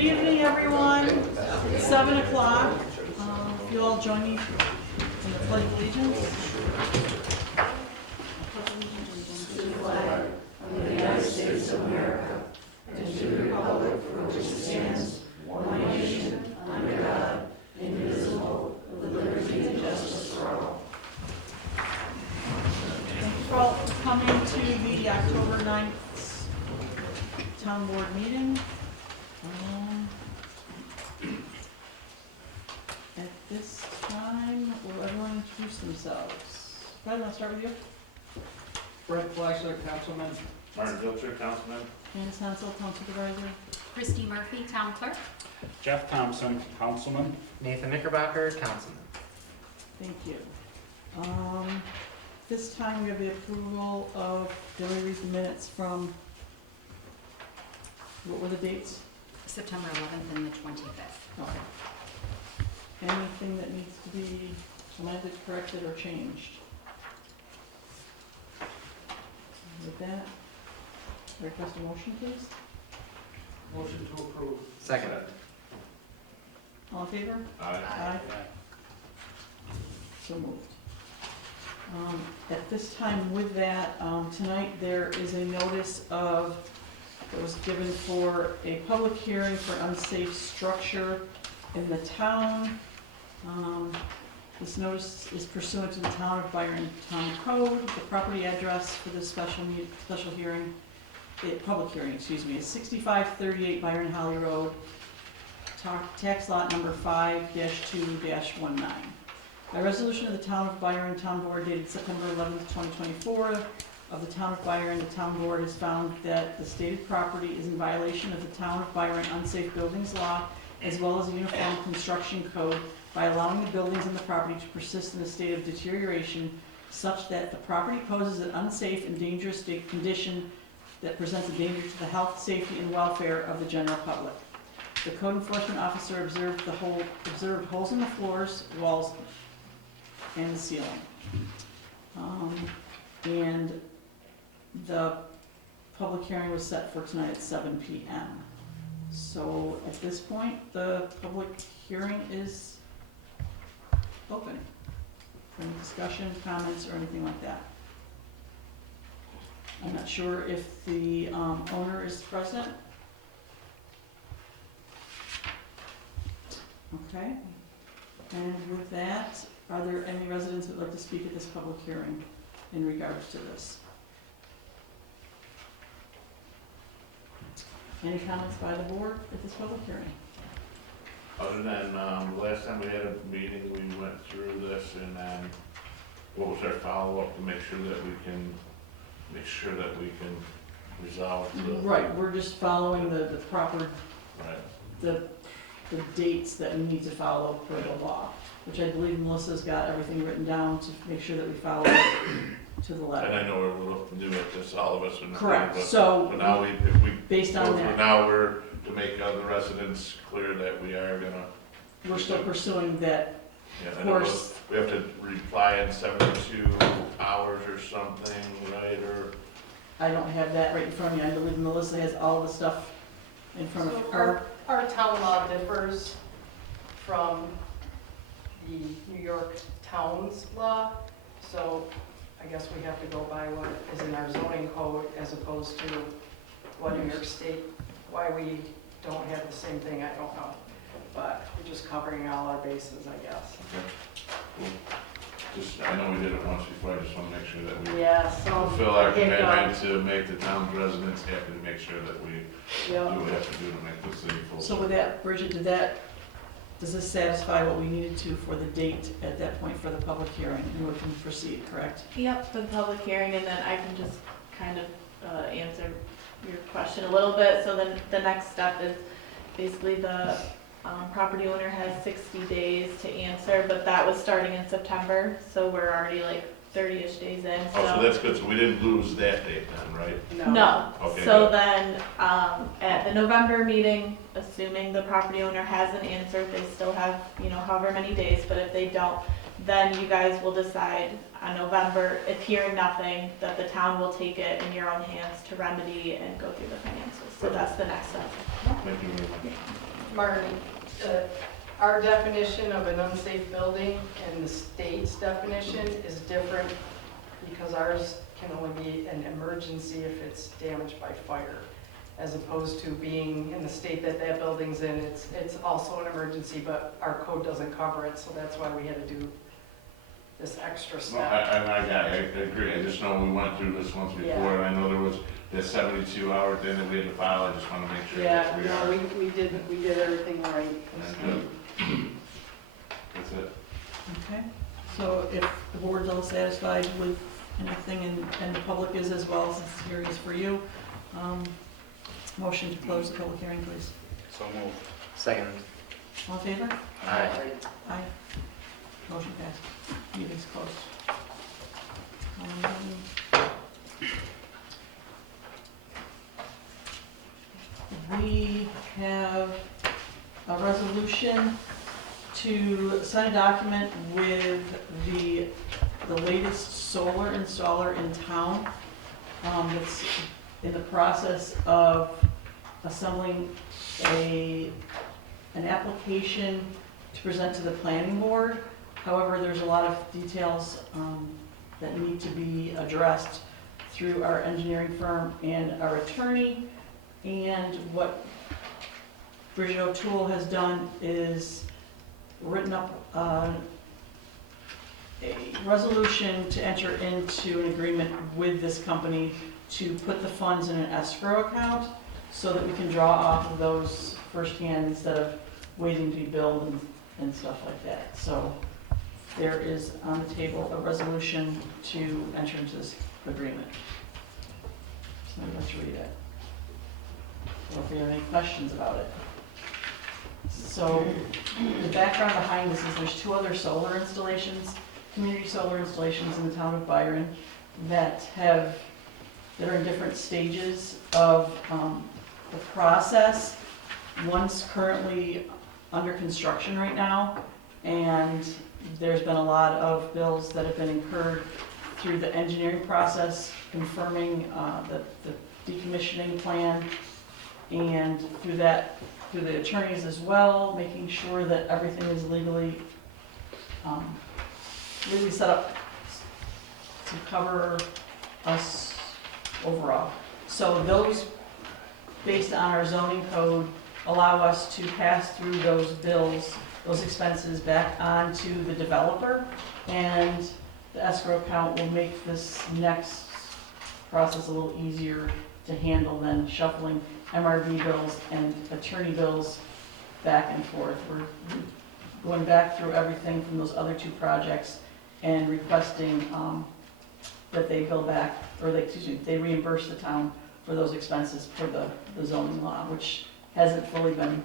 evening, everyone. It's 7 o'clock. If you all join me in the Pledge of Allegiance. To the flag of the United States of America and to the republic for which it stands, one nation, under God, indivisible, with liberty and justice for all. Thank you for all coming to the October 9th Town Board meeting. At this time, will everyone introduce themselves? Brad, want to start with you? Brett Fleischer, Councilman. Martin Filcher, Councilman. Candace Hansel, Town Supervisor. Christy Murphy, Town Clerk. Jeff Thompson, Councilman. Nathan Knickerbocker, Councilman. Thank you. This time we have the approval of, did we read the minutes from, what were the dates? September 11th and the 25th. Okay. Anything that needs to be amended, corrected, or changed? With that, request a motion, please. Motion to approve. Second. All in favor? Aye. So moved. At this time with that, tonight there is a notice of, that was given for a public hearing for unsafe structure in the town. This notice is pursuant to the Town of Byron Town Code. The property address for this special hearing, public hearing, excuse me, is 6538 Byron Holly Road, tax lot number 5-2-19. By resolution of the Town of Byron Town Board dated September 11th, 2024, of the Town of Byron, the Town Board has found that the stated property is in violation of the Town of Byron Unsafe Buildings Law, as well as the Uniform Construction Code, by allowing the buildings and the property to persist in a state of deterioration such that the property poses an unsafe and dangerous state condition that presents a danger to the health, safety, and welfare of the general public. The code enforcement officer observed holes in the floors, walls, and the ceiling. And the public hearing was set for tonight at 7 p.m. So at this point, the public hearing is open for any discussion, comments, or anything like that. I'm not sure if the owner is present. Okay. And with that, are there any residents that would like to speak at this public hearing in regards to this? Any comments by the board at this public hearing? Other than, last time we had a meeting, we went through this, and then what was our follow-up to make sure that we can resolve the. Right, we're just following the proper, Right. the dates that we need to follow per the law, which I believe Melissa's got everything written down to make sure that we follow it to the And letter. I know we're a little new at this, all of us. Correct, But so now if we based go on through that, now, we're to make other residents clear that we are gonna. we're still pursuing that. Yeah, Of I know course. we have to reply in 72 hours or something, right, or? I don't have that right in front of me. I believe Melissa has all the stuff in front of So her. our town law differs from the New York Towns law, so I guess we have to go by what is in our zoning code as opposed to what New York State, why we don't have the same thing, I don't know. But we're just covering all our bases, I guess. Just, I know we did it once before, I just want to make sure that we Yeah, so. fulfill our get going. commitment to make the town's residents happy, to make sure that we do Yeah. what we have to do to make this city full. So with that, Bridget, does this satisfy what we needed to for the date at that point for the public hearing, and we can proceed, correct? Yep, for the public hearing, and then I can just kind of answer your question a little bit. So then the next step is basically the property owner has 60 days to answer, but that was starting in September, so we're already like 30-ish days in. Oh, so that's good, so we didn't lose that date then, right? No. Okay, So good. then, at the November meeting, assuming the property owner hasn't answered, they still have, however many days, but if they don't, then you guys will decide on November, if hearing nothing, that the town will take it in your own hands to remedy and go through the finances. So that's the next step. Thank you very much. Martin, our definition of an unsafe building and the state's definition is different because ours can only be an emergency if it's damaged by fire, as opposed to being in the state that that building's in, it's also an emergency, but our code doesn't cover it, so that's why we had to do this extra Well, step. I agree, I just know we went through this once before, Yeah. and I know there was that 72-hour thing that we had to file, I just wanna make sure that we are. we did everything right. That's it. Okay, so if the board's all satisfied with anything and the public is as well, since the hearing is for you, motion to close the public hearing, please. So moved. Second. All in favor? Aye. Aye. Motion passed. Meeting's closed. We have a resolution to sign a document with the latest solar installer in town. That's in the process of assembling an application to present to the planning board. However, there's a lot of details that need to be addressed through our engineering firm and our attorney. And what Bridget O'Toole has done is written up a resolution to enter into an agreement with this company to put the funds in an escrow account so that we can draw off of those firsthand instead of waiting to be billed and stuff like that. So there is on the table a resolution to enter into this agreement. So let's read it. So if you have any questions about it. So the background behind this is there's two other solar installations, community solar installations in the town of Byron that are in different stages of the process. One's currently under construction right now, and there's been a lot of bills that have been incurred through the engineering process, confirming the decommissioning plan, and through the attorneys as well, making sure that everything is legally set up to cover us overall. So those, based on our zoning code, allow us to pass through those bills, those expenses back onto the developer, and the escrow account will make this next process a little easier to handle than shuffling MRV bills and attorney bills back and forth. We're going back through everything from those other two projects and requesting that they bill back, or they reimburse the town for those expenses for the zoning law, which hasn't fully been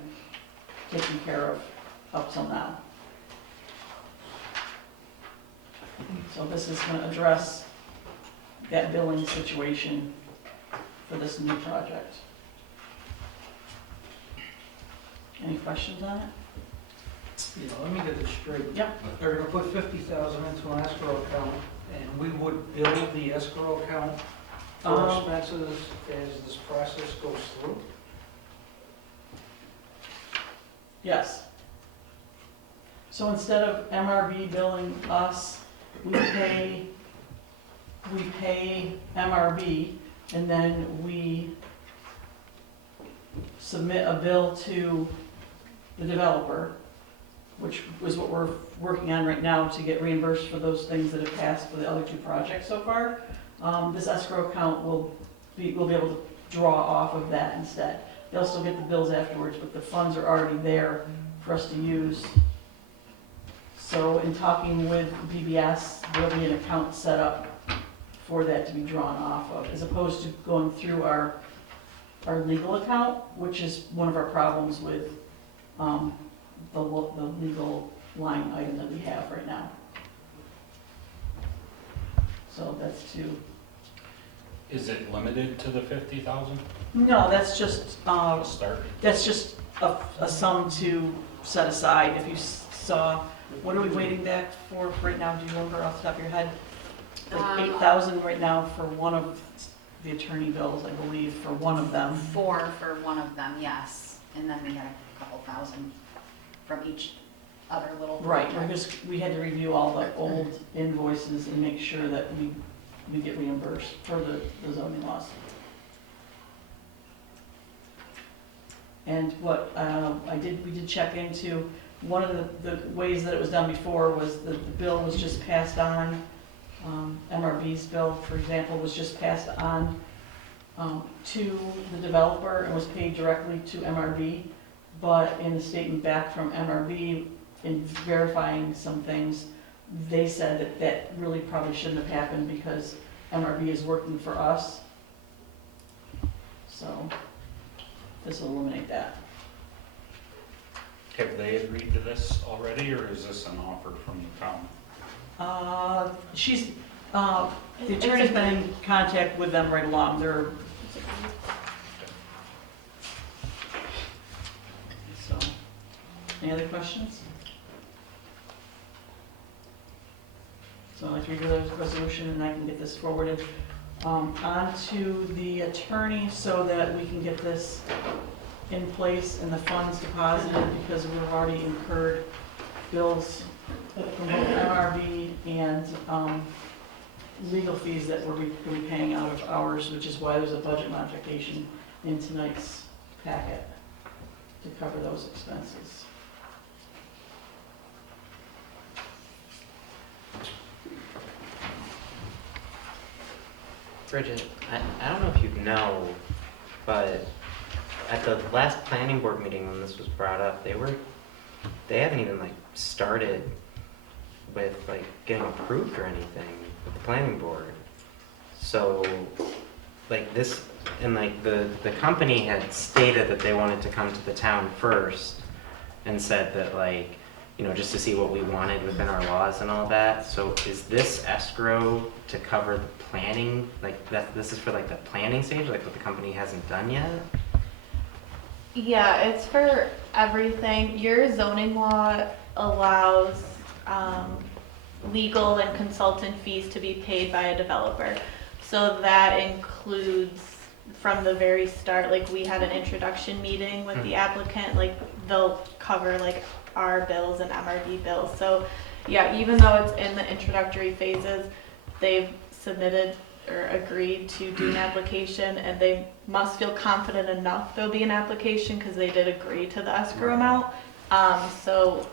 taken care of up till now. So this is going to address that billing situation for this new project. Any questions on it? You know, let me get this straight. Yep. They're gonna put 50,000 into an escrow account, and we would bill the escrow account for expenses as this process goes through? Yes. So instead of MRB billing us, we pay MRB, and then we submit a bill to the developer, which is what we're working on right now to get reimbursed for those things that have passed for the other two projects so far. This escrow account we'll be able to draw off of that instead. They'll still get the bills afterwards, but the funds are already there for us to use. So in talking with BBS, there'll be an account set up for that to be drawn off of, as opposed to going through our legal account, which is one of our problems with the legal line item that we have right now. So that's Is it limited to the 50,000 no, that's just, to start? that's just a sum to set aside. If you saw, what are we waiting back for right now? Do you remember off the top of your head? Like 8,000 right now for one of the attorney bills, I believe, for one of them. 4 for one of them, yes. and then we got a couple thousand from each other little Right, project. we had to review all the old invoices and make sure that we get reimbursed for the zoning laws. And what we did check into, one of the ways that it was done before was the bill was just passed on. MRB's bill, for example, was just passed on to the developer and was paid directly to MRB. But in the statement back from MRB, in verifying some things, they said that that really probably shouldn't have happened because MRB is working for us. So this will eliminate that. Have they agreed to this already, or is this an offer from the town? The attorney's been in contact with them right along. So, any other questions? So I'd like to read the resolution and I can get this forwarded on to the attorney so that we can get this in place and the funds deposited because we've already incurred bills from both MRB and legal fees that we're paying out of ours, which is why there's a budget modification in tonight's packet to cover those expenses. Bridget, I don't know if you know, but at the last planning board meeting when this was brought up, they haven't even like started with like getting approved or anything with the planning board. So like this, and like the company had stated that they wanted to come to the town first and said that like, you know, just to see what we wanted within our laws and all that. So is this escrow to cover the planning, like this is for like the planning stage, like what the company hasn't done yet? Yeah, it's for everything. Your zoning law allows legal and consultant fees to be paid by a developer. So that includes from the very start, like we had an introduction meeting with the applicant, like they'll cover like our bills and MRD bills. So yeah, even though it's in the introductory phases, they've submitted or agreed to do an application and they must feel confident enough there'll be an application because they did agree to the escrow amount. So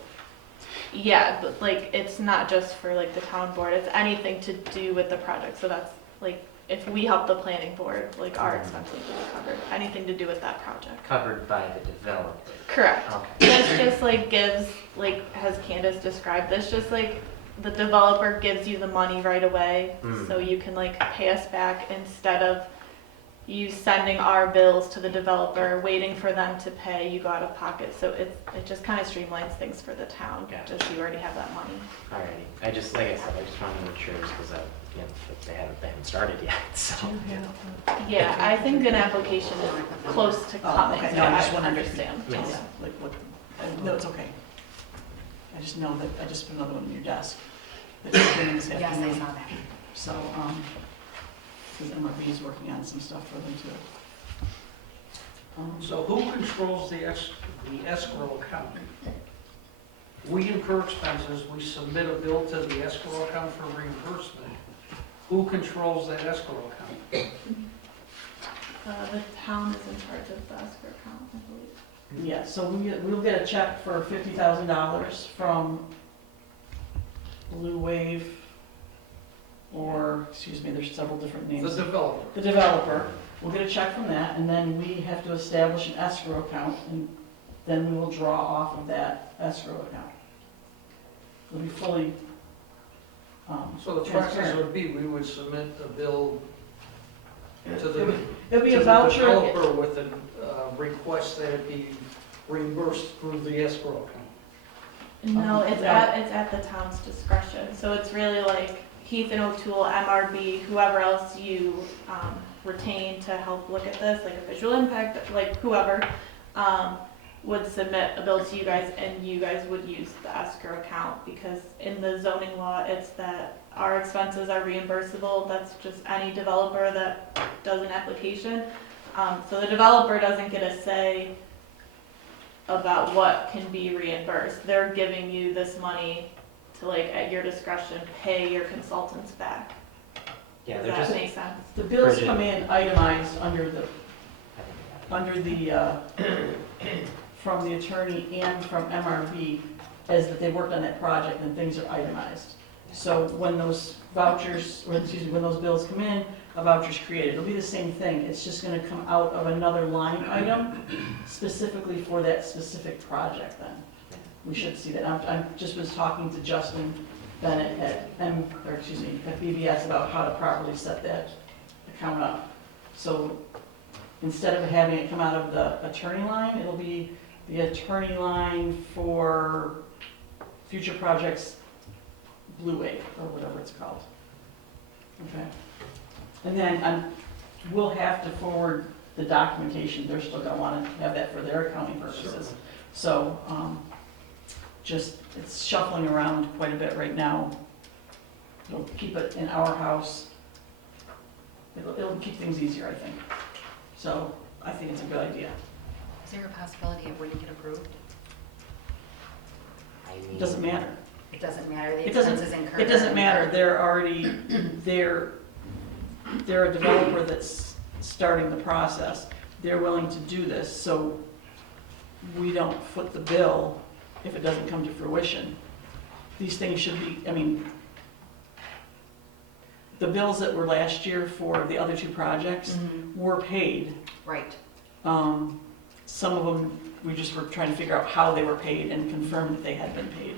yeah, but like it's not just for like the town board, it's anything to do with the project. So that's like if we help the planning board, like our expenses will be covered, anything to do with that project. Covered by the developer. Correct. Okay. This just like gives, like as Candace described, this just like the developer gives you the money right away, so you can like pay us back instead of you sending our bills to the developer, waiting for them to pay, you go out of pocket. So it just kind of streamlines things for the town, Gotcha. just so you already have that money. Alrighty. Like I said, I just wanted to make sure because you know, they haven't started yet. So Yeah, I think an application is close to coming, okay. so No, I I just wanted to- understand. Yes. Yeah, like what, no, it's okay. I just know that, I just put another one on your desk. That you're doing this Yes, I afternoon. saw that. So, because MRB is working on some stuff for them too. So who controls the escrow account? We incur expenses, we submit a bill to the escrow account for reimbursement. Who controls that escrow account? The town is in charge of the escrow account, I believe. Yeah, so we'll get a check for $50,000 from Blue Wave, or, excuse me, there's several different names. The developer. The developer, we'll get a check from that, and then we have to establish an escrow account, and then we will draw off of that escrow account. It'll be fully, So the process transparent. would be, we would submit a bill to the It'll be to a the voucher. developer with a request that it be reimbursed through the escrow account. No, it's No. at the town's discretion, so it's really like Heath and O'Toole, MRB, whoever else you retain to help look at this, like a visual impact, like whoever, would submit a bill to you guys and you guys would use the escrow account because in the zoning law, it's that our expenses are reimbursable. That's just any developer that does an application. So the developer doesn't get a say about what can be reimbursed. They're giving you this money to, like, at your discretion, pay your consultants back. Yeah, Does they're that just, make sense? The bills Bridget. come in itemized under the, I think we got it. from the attorney and from MRB, as that they worked on that project and things are itemized. So when those vouchers, or excuse me, when those bills come in, a voucher's created. It'll be the same thing, it's just gonna come out of another line item specifically for that specific project then. We should see that. I just was talking to Justin Bennett at BBS about how to properly set that account up. So instead of having it come out of the attorney line, it'll be the attorney line for future projects, Blue Wave, or whatever it's called. Okay? And then we'll have to forward the documentation, they're still gonna wanna have that for their accounting purposes. So, just, it's shuffling around quite a bit right now. It'll keep it in our house. It'll keep things easier, I think. So, I think it's a good idea. Is there a possibility it wouldn't get approved? I It mean, doesn't matter. It doesn't matter, the It doesn't- expenses incurred. It doesn't matter, they're already, they're a developer that's starting the process. They're willing to do this, so we don't foot the bill if it doesn't come to fruition. These things should be, I mean, the bills that were last year for the other two projects were paid. Right. Some of them, we just were trying to figure out how they were paid and confirm that they had been paid.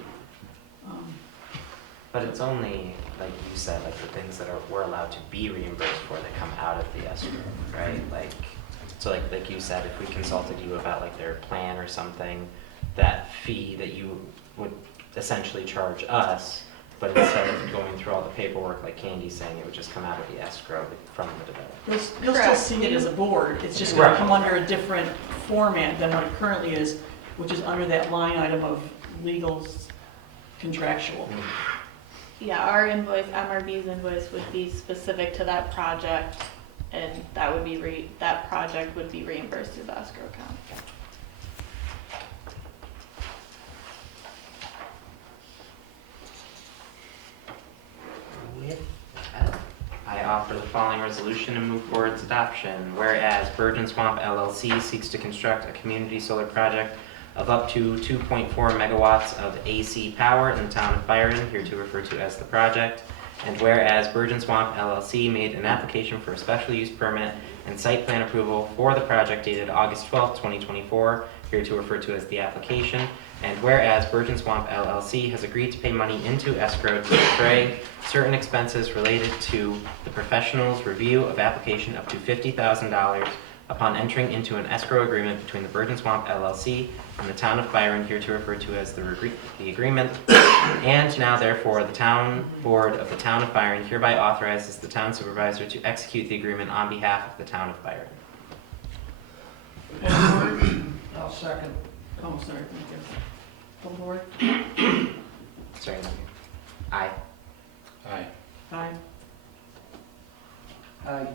but it's only, like you said, like the things that we're allowed to be reimbursed for that come out of the escrow, right? Like, so like you said, if we consulted you about like their plan or something, that fee that you would essentially charge us, but instead of going through all the paperwork like Candy's saying, it would just come out of the escrow from the developer. You'll still Correct. see it as a board, it's just gonna Right. come under a different format than what it currently is, which is under that line item of legal contractual. Yeah, our invoice, MRB's invoice would be specific to that project, and that would be that project would be reimbursed through the escrow account. With that, I offer the following resolution and move for its adoption. Whereas Virgin Swamp LLC seeks to construct a community solar project of up to 2.4 megawatts of AC power in the town of Byron, hereto referred to as the project. And whereas Virgin Swamp LLC made an application for a special use permit and site plan approval for the project dated August 12, 2024, hereto referred to as the application. And whereas Virgin Swamp LLC has agreed to pay money into escrow to defray certain expenses related to the professional's review of application up to $50,000 upon entering into an escrow agreement between the Virgin Swamp LLC and the town of Byron, hereto referred to as the agreement. And now therefore, the town board of the town of Byron hereby authorizes the town supervisor to execute the agreement on behalf of the town of Byron. I'll second. Oh, sorry, thank you. Full board? Sorry. Aye. Aye. Aye. Aye.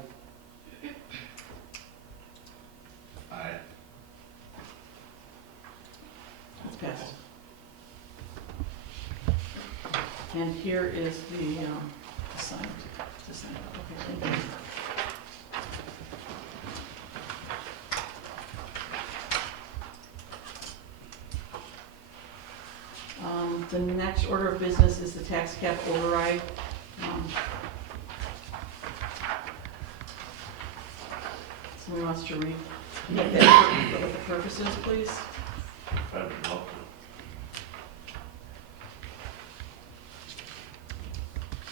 Aye. It's passed. And here is the assigned, to sign. Okay, thank you. The next order of business is the tax cap override. Somebody wants to read what the purpose is, please? I would love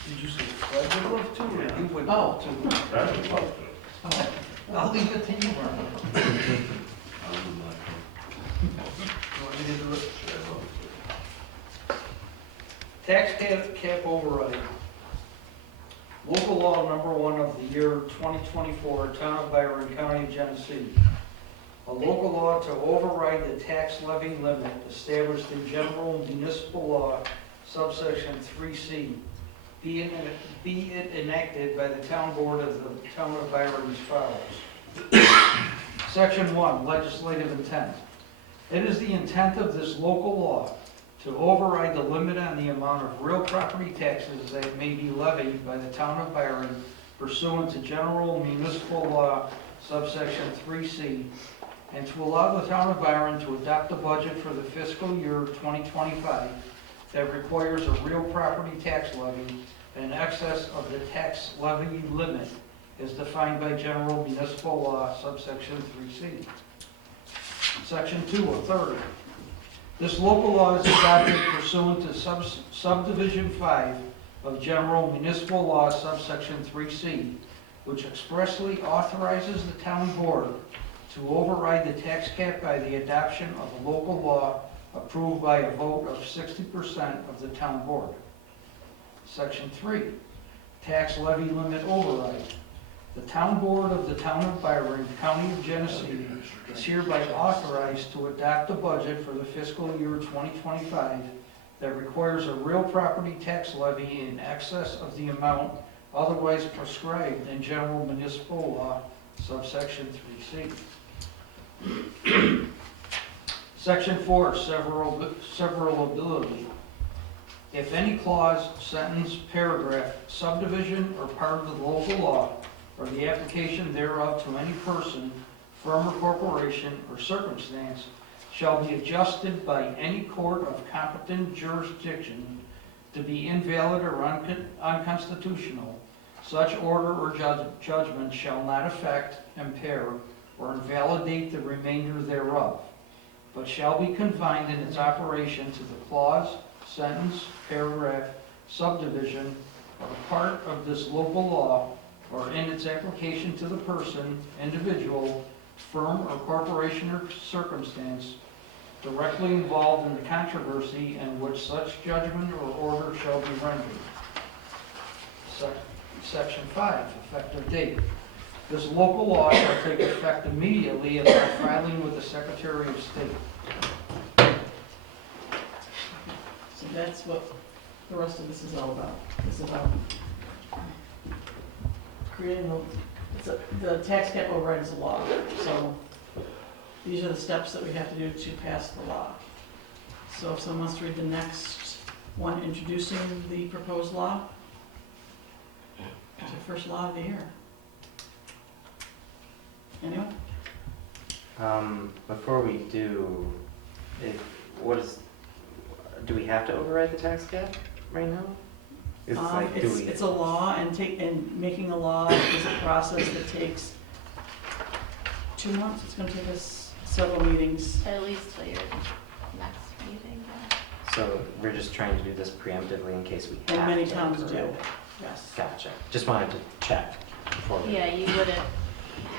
Did you say Fred would love to, or you would Oh. love to? to. I would love to. I'll leave it to you, Mark. I would like You want me to do it? to. Sure, I'd love Tax cap override. Local law number 1 of the year 2024, Town of Byron, County of Genesee. A local law to override the tax levy limit established in General Municipal Law, subsection 3C, be it enacted by the Town Board of the Town of Byron as follows. Section 1, legislative intent. It is the intent of this local law to override the limit on the amount of real property taxes that may be levied by the town of Byron pursuant to General Municipal Law subsection 3C, and to allow the town of Byron to adopt a budget for the fiscal year 2025 that requires a real property tax levy in excess of the tax levy limit as defined by General Municipal Law subsection 3C. Section 2, a third. This local law is adopted pursuant to subdivision 5 of General Municipal Law subsection 3C, which expressly authorizes the town board to override the tax cap by the adoption of a local law approved by a vote of 60% of the town board. Section 3, tax levy limit override. The town board of the town of Byron, county of Genesee, is hereby authorized to adopt a budget for the fiscal year 2025 that requires a real property tax levy in excess of the amount otherwise prescribed in General Municipal Law subsection 3C. Section 4, severability. If any clause, sentence, paragraph, subdivision, or part of the local law, or the application thereof to any person, firm or corporation, or circumstance, shall be adjusted by any court of competent jurisdiction to be invalid or unconstitutional, such order or judgment shall not affect, impair, or invalidate the remainder thereof, but shall be confined in its operation to the clause, sentence, paragraph, subdivision, or part of this local law, or in its application to the person, individual, firm, or corporation or circumstance directly involved in the controversy in which such judgment or order shall be rendered. Section 5, effective date. This local law shall take effect immediately upon filing with the Secretary of State. So that's what the rest of this is all about. It's about creating the tax cap override is a law. So these are the steps that we have to do to pass the law. So if someone wants to read the next one, introducing the proposed law, it's the first law of the year. Anyone? Before we do, do we have to override the tax cap right now? It's a law, and making a law is a process that takes 2 months. It's gonna take us several meetings. At least till your next meeting, yeah. So we're just trying to do this preemptively in case we have to. And many towns do, override it. yes. Gotcha. Just wanted to check before we. Yeah, you wouldn't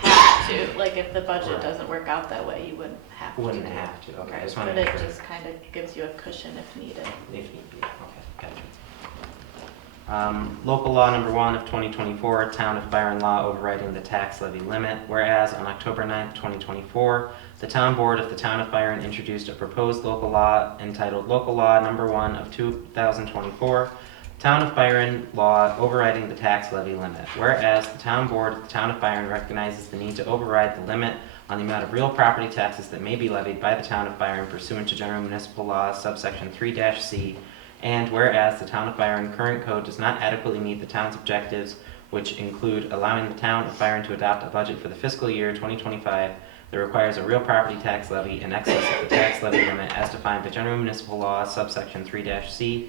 have to, like if the budget Right. doesn't work out that way, you wouldn't have to. Wouldn't have to, okay, I just wanted But to it make sure. just kind of gives you a cushion if needed. If need be, okay, gotcha. Local law number 1 of 2024, Town of Byron law overriding the tax levy limit. Whereas on October 9th, 2024, the Town Board of the Town of Byron introduced a proposed local law entitled Local Law number 1 of 2024, Town of Byron law overriding the tax levy limit. Whereas the Town Board of the Town of Byron recognizes the need to override the limit on the amount of real property taxes that may be levied by the Town of Byron pursuant to General Municipal Law subsection 3-C. And whereas the Town of Byron current code does not adequately meet the town's objectives, which include allowing the Town of Byron to adopt a budget for the fiscal year 2025 that requires a real property tax levy in excess of the tax levy limit as defined by General Municipal Law subsection 3-C.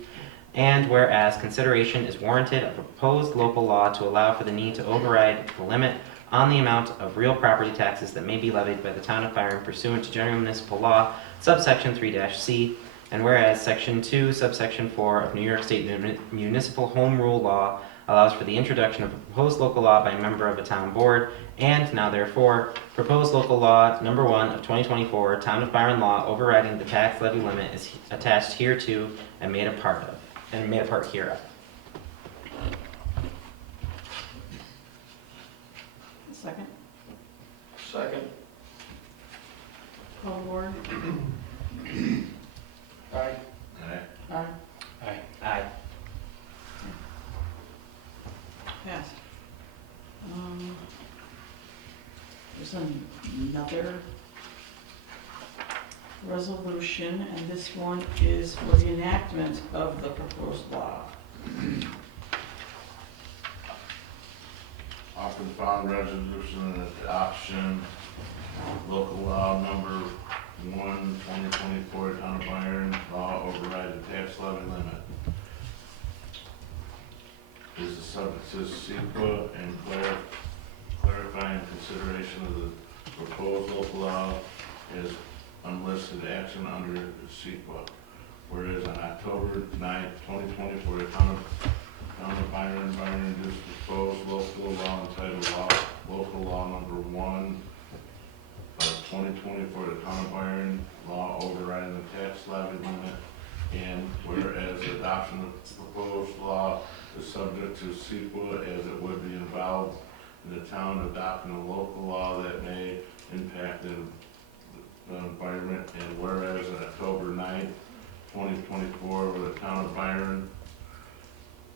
And whereas consideration is warranted of a proposed local law to allow for the need to override the limit on the amount of real property taxes that may be levied by the Town of Byron pursuant to General Municipal Law subsection 3-C. And whereas Section 2, Subsection 4 of New York State Municipal Home Rule Law allows for the introduction of a proposed local law by a member of a town board, and now therefore, proposed local law number 1 of 2024, Town of Byron law overriding the tax levy limit is attached hereto and made a part hereof. Second, Second. call board. Aye. Aye. Aye. Aye. Passed. There's another resolution, and this one is for the enactment of the proposed law. Often found resolution and adoption, local law number 1/2024, Town of Byron, law override the tax levy limit. Is the subject to CEQA and clarifying consideration of the proposed local law is unlisted action under CEQA. Whereas on October 9th, 2024, the Town of Byron introduced proposed local law entitled Local Law Number 1 of 2024, the Town of Byron law overriding the tax levy limit. And whereas the adoption of the proposed law is subject to CEQA as it would be involved in the town adopting a local law that may impact the environment. And whereas on October 9th, 2024, with the Town of Byron,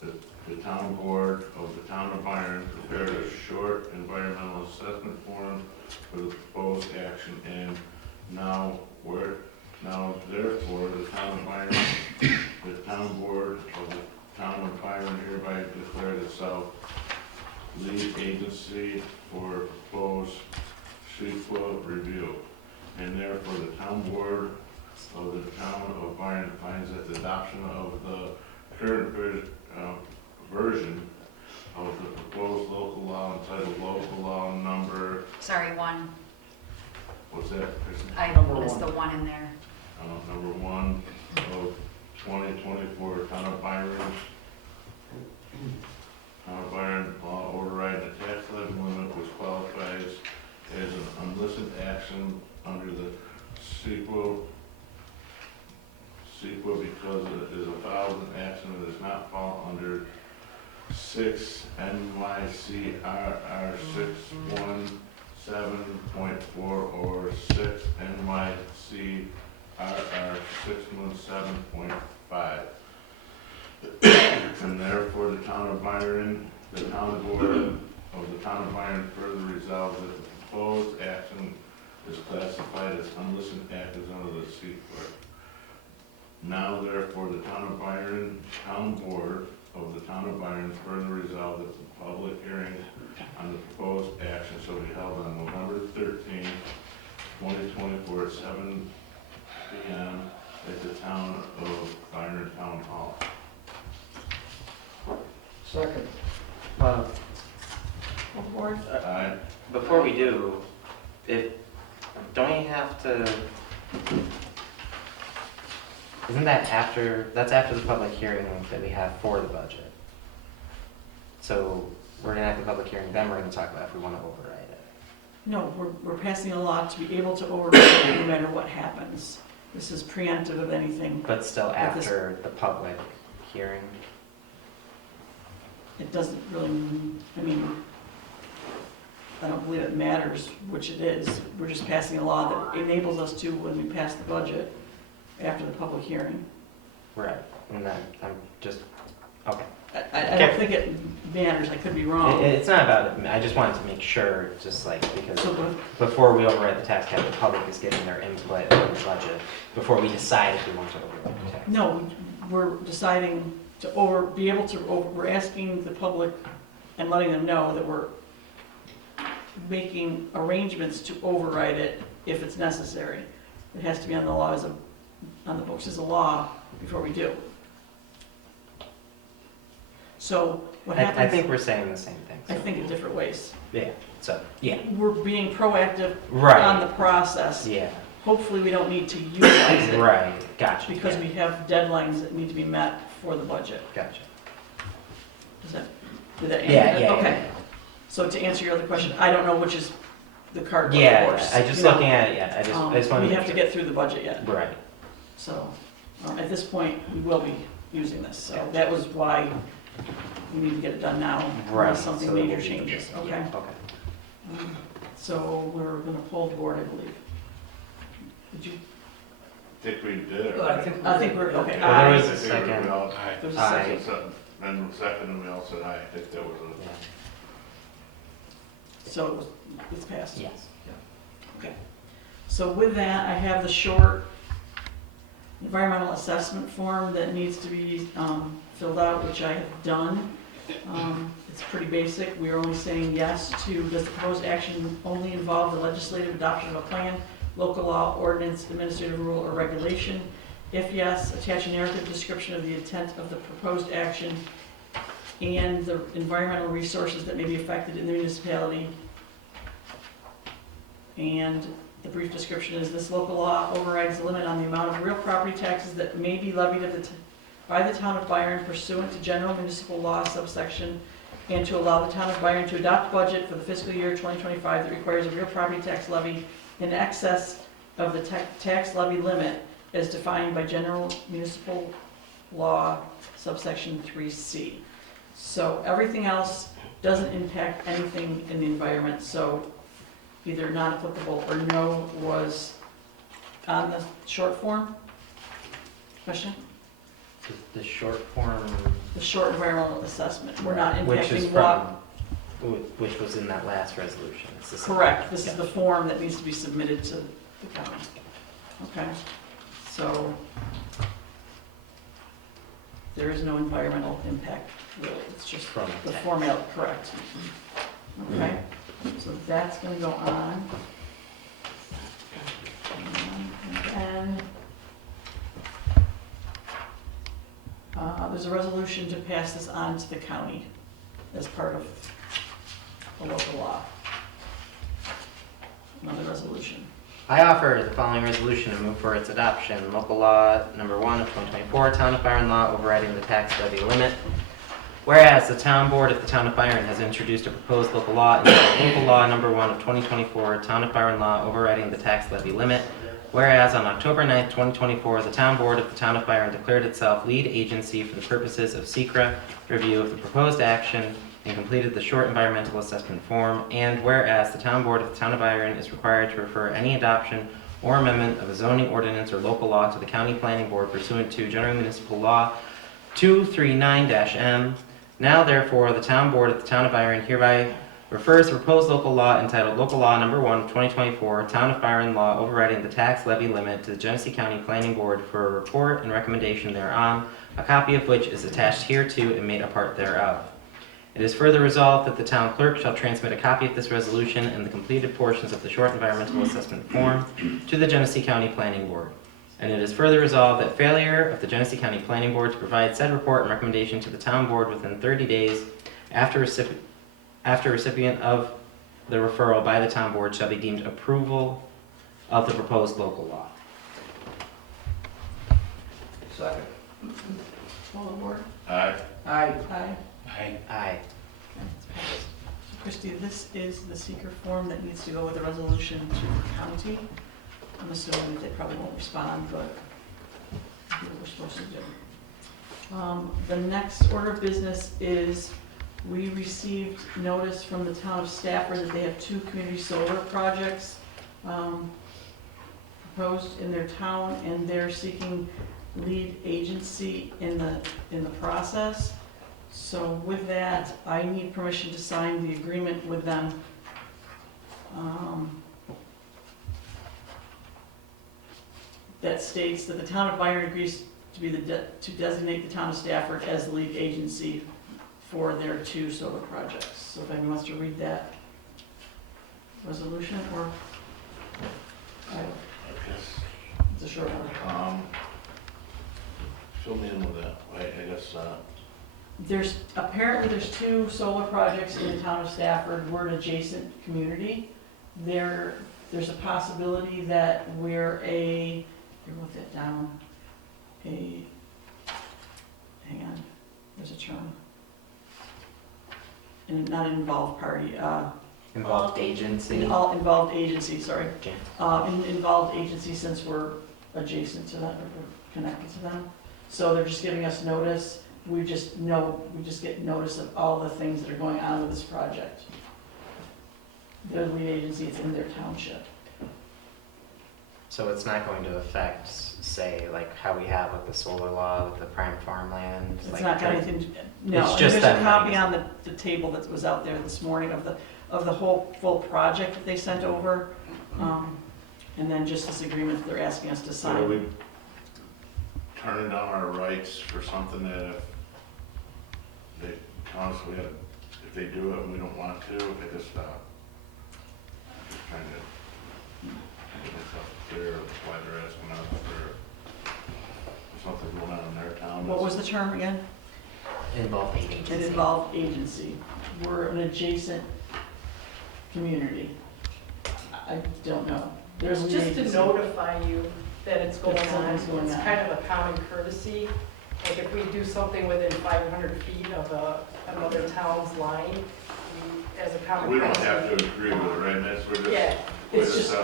the Town Board of the Town of Byron prepared a short environmental assessment form for the proposed action. And now therefore, the Town of Byron, the Town Board of the Town of Byron hereby declared itself lead agency for proposed CEQA review. And therefore, the Town Board of the Town of Byron finds that the adoption of the current version of the proposed local law entitled Local Law Number, Sorry, one. what's that, Kristen? I missed the one in there. Number 1 of 2024, Town of Byron law override the tax levy limit, which qualifies as an unlisted action under the CEQA because it is a filed action that does not fall under 6 NYCRR 617.4 or 6 NYCRR 617.5. And therefore, the Town of Byron, the Town Board of the Town of Byron further resolves that the proposed action is classified as unlisted actions under the CEQA. Now therefore, the Town of Byron, Town Board of the Town of Byron further resolved that the public hearing on the proposed action shall be held on November 13th, 2024 at 7 p.m. at the Town of Byron Town Hall. Second. Well, Board? Aye. before we do, don't you have to, isn't that that's after the public hearing that we have for the budget? So we're gonna have the public hearing, then we're gonna talk about if we wanna override it. No, we're passing a law to be able to override it no matter what happens. This is preemptive of anything. But still At this- after the public hearing? It doesn't really, I mean, I don't believe it matters which it is. We're just passing a law that enables us to, when we pass the budget, after the public hearing. Right, and then I'm just, okay. I don't think it matters, I could be wrong. It's not about it, I just wanted to make sure, just like, because So, but before we override the tax cap, the public is getting their input on the budget, before we decide if we want to override the tax. no, we're deciding to we're asking the public and letting them know that we're making arrangements to override it if it's necessary. It has to be on the law on the books as a law before we do. So what happens? I think we're saying the same thing. I think in different ways. Yeah, so, yeah, We're being proactive on right, the process. yeah, Hopefully, we don't need to utilize it. right, gotcha. Because yeah, we have deadlines that need to be met for the budget. Gotcha. Did that Yeah, answer? yeah, Okay. So to answer your other question, I don't know which is the cart or the Yeah, horse. I just you know? looking at it, yeah, I just want to We make have to sure. get through the budget yet. Right, So at this point, we will be using this. So that was why we need to get it done now, right. unless something so major we'll be- changes, yeah, okay? Okay. So we're gonna pull the board, I believe. Did you, I think we did. I think we're, okay. Well, there Aye. was a second. There's a Aye. second. And second, and we all said aye. I think that was Yeah. So it's passed. Yes. So with that, I have the short environmental assessment form that needs to be filled out, which I have done. It's pretty basic. We are only saying yes to, does the proposed action only involve the legislative adoption of a plan, local law, ordinance, administrative rule, or regulation? If yes, attach a narrative description of the intent of the proposed action and the environmental resources that may be affected in the municipality. And the brief description is, this local law overrides the limit on the amount of real property taxes that may be levied by the town of Byron pursuant to general municipal law subsection, and to allow the town of Byron to adopt budget for the fiscal year 2025 that requires a real property tax levy in excess of the tax levy limit as defined by general municipal law subsection 3C. So everything else doesn't impact anything in the environment, so either non-applicable or no was on the short form. Question? The short form, The short environmental assessment, we're not which is impacting what. from, which was in that last resolution. It's the same. Correct, this is the form that needs to be submitted to the county. Okay, so there is no environmental impact really, it's just From the text. formula, correct. Okay, so that's gonna go on. And then, there's a resolution to pass this on to the county as part of a local law. Another resolution. I offer the following resolution and move for its adoption. Local law number 1 of 2024, Town of Byron law overriding the tax levy limit. Whereas the town board of the Town of Byron has introduced a proposed local law, local law number 1 of 2024, Town of Byron law overriding the tax levy limit. Whereas on October 9th, 2024, the town board of the Town of Byron declared itself lead agency for the purposes of SEQRA review of the proposed action and completed the short environmental assessment form. And whereas the town board of the Town of Byron is required to refer any adoption or amendment of a zoning ordinance or local law to the county planning board pursuant to general municipal law 239-M. Now therefore, the town board of the Town of Byron hereby refers the proposed local law entitled Local Law Number 1 of 2024, Town of Byron Law overriding the tax levy limit to the Genesee County Planning Board for a report and recommendation thereon, a copy of which is attached hereto and made a part thereof. It is further resolved that the town clerk shall transmit a copy of this resolution and the completed portions of the short environmental assessment form to the Genesee County Planning Board. And it is further resolved that failure of the Genesee County Planning Board to provide said report and recommendation to the town board within 30 days after recipient of the referral by the town board shall be deemed approval of the proposed local law. Second. All aboard? Aye. Aye. I, Aye. Okay, it's passed. So Christie, this is the seeker form that needs to go with the resolution to the county. I'm assuming that they probably won't respond, but do what we're supposed to do. The next order of business is, we received notice from the town of Stafford that they have 2 community solar projects proposed in their town, and they're seeking lead agency in the process. So with that, I need permission to sign the agreement with them. That states that the town of Byron agrees to be to designate the town of Stafford as the lead agency for their 2 solar projects. So if anyone wants to read that resolution, or it's a short one. Fill me in with that, I guess, Apparently there's 2 solar projects in the town of Stafford. We're an adjacent community. There's a possibility that we're I wrote that down, hang on, there's a term. And not an involved party, Involved agency. involved agency, sorry. Okay. Involved agency, since we're adjacent to them, or we're connected to them. So they're just giving us notice. We just get notice of all the things that are going on with this project. They're the lead agency, it's in their township. So it's not going to affect, say, like how we have with the solar law, with the prime farmland? It's like, not got anything to, no, It's and just there's that a copy money. on the table that was out there this morning of the whole full project that they sent over. And then just this agreement that they're asking us to so do we, sign. turning down our rights for something that if they tell us we have, if they do it and we don't want to, they just stop. Just trying to make myself clear of why they're asking us for something going on in their town. What was the term again? Involved agency. It involved agency. We're an adjacent community. I don't know. There's It's lead just to agency. notify you that it's going That on. something's going It's on. kind of a common courtesy. Like if we do something within 500 feet of another town's line, as a common We don't courtesy. have to agree with it, right, Miss? We're just, Yeah, It's just-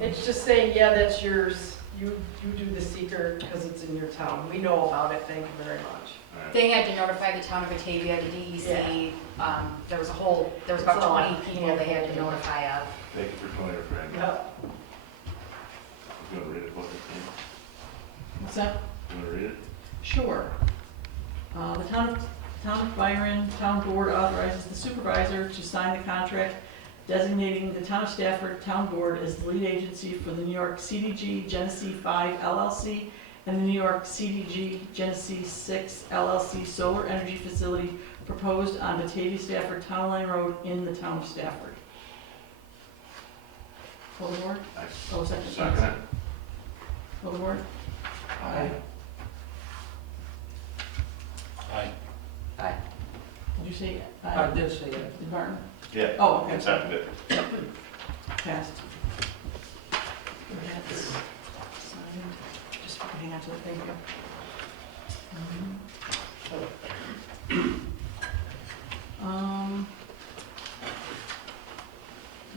it's just saying, yeah, that's yours. You do the seeker because it's in your town. We know about it. Thank you very much. They had to notify the town of Batavia, the DEC. There was about It's all 20 people they had to notify of. Thank you for clarifying. Yep. You wanna read it, what it What's that? You wanna read it? Sure. The town of Byron, town board authorizes the supervisor to sign the contract designating the town of Stafford town board as the lead agency for the New York CDG GENESEE 5 LLC and the New York CDG GENESEE 6 LLC solar energy facility proposed on Batavia Stafford Town Line Road in the town of Stafford. Call the board? I Oh, second. second it. Call the board? Aye. Aye. Aye. Did you say I aye? did say that. Did Martin? Yeah. Oh, okay. Second it. Passed. That's signed. Just hang on to it, thank you.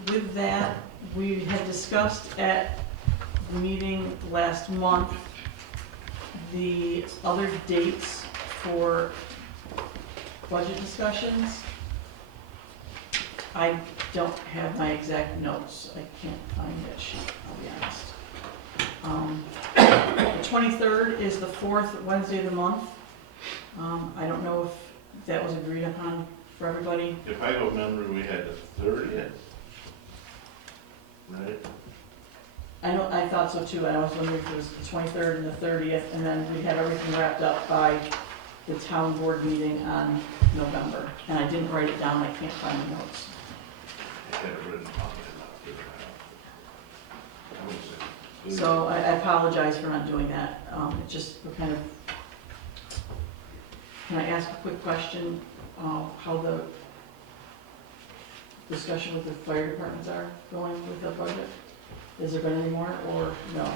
With that, we had discussed at the meeting last month the other dates for budget discussions. I don't have my exact notes. I can't find that sheet, I'll be honest. The 23rd is the fourth Wednesday of the month. I don't know if that was agreed upon for everybody. If I go remember, we had the 30th. Right? I thought so too, and I was wondering if it was the 23rd and the 30th, and then we'd have everything wrapped up by the town board meeting on November. And I didn't write it down, I can't find the notes. I had it written on it. So I apologize for not doing that. It just, we're kind of, can I ask a quick question? How the discussion with the fire departments are going with the budget? Has there been any more or no?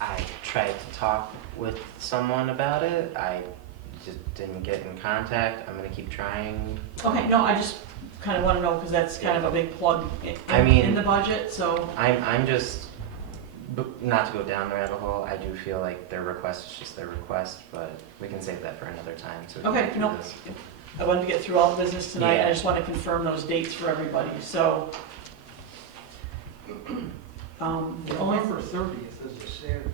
I tried to talk with someone about it. I just didn't get in contact. I'm gonna keep trying. Okay, no, I just kind of want to know because that's kind of a big plug I mean- in the budget, so. I'm just, not to go down the rabbit hole, I do feel like their request is just their request, but we can save that for another time, so we can Okay, get through no. this. I wanted to get through all the business tonight. Yeah. I just want to confirm those dates for everybody, so. The only, November 30th is a Saturday.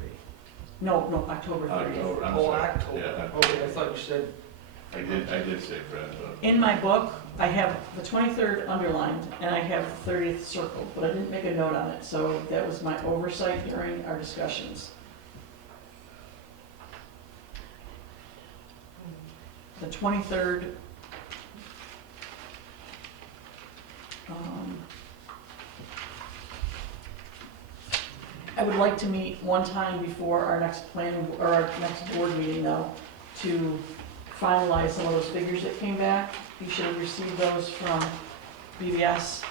no, October 30th. October, I'm Oh, sorry. October. Yeah, Okay, I thought you said, I did say Fred, but In my book, I have the 23rd underlined, and I have the 30th circled, but I didn't make a note on it, so that was my oversight during our discussions. The 23rd, I would like to meet one time before our next planning, or our next board meeting though, to finalize some of those figures that came back. You should have received those from BBS.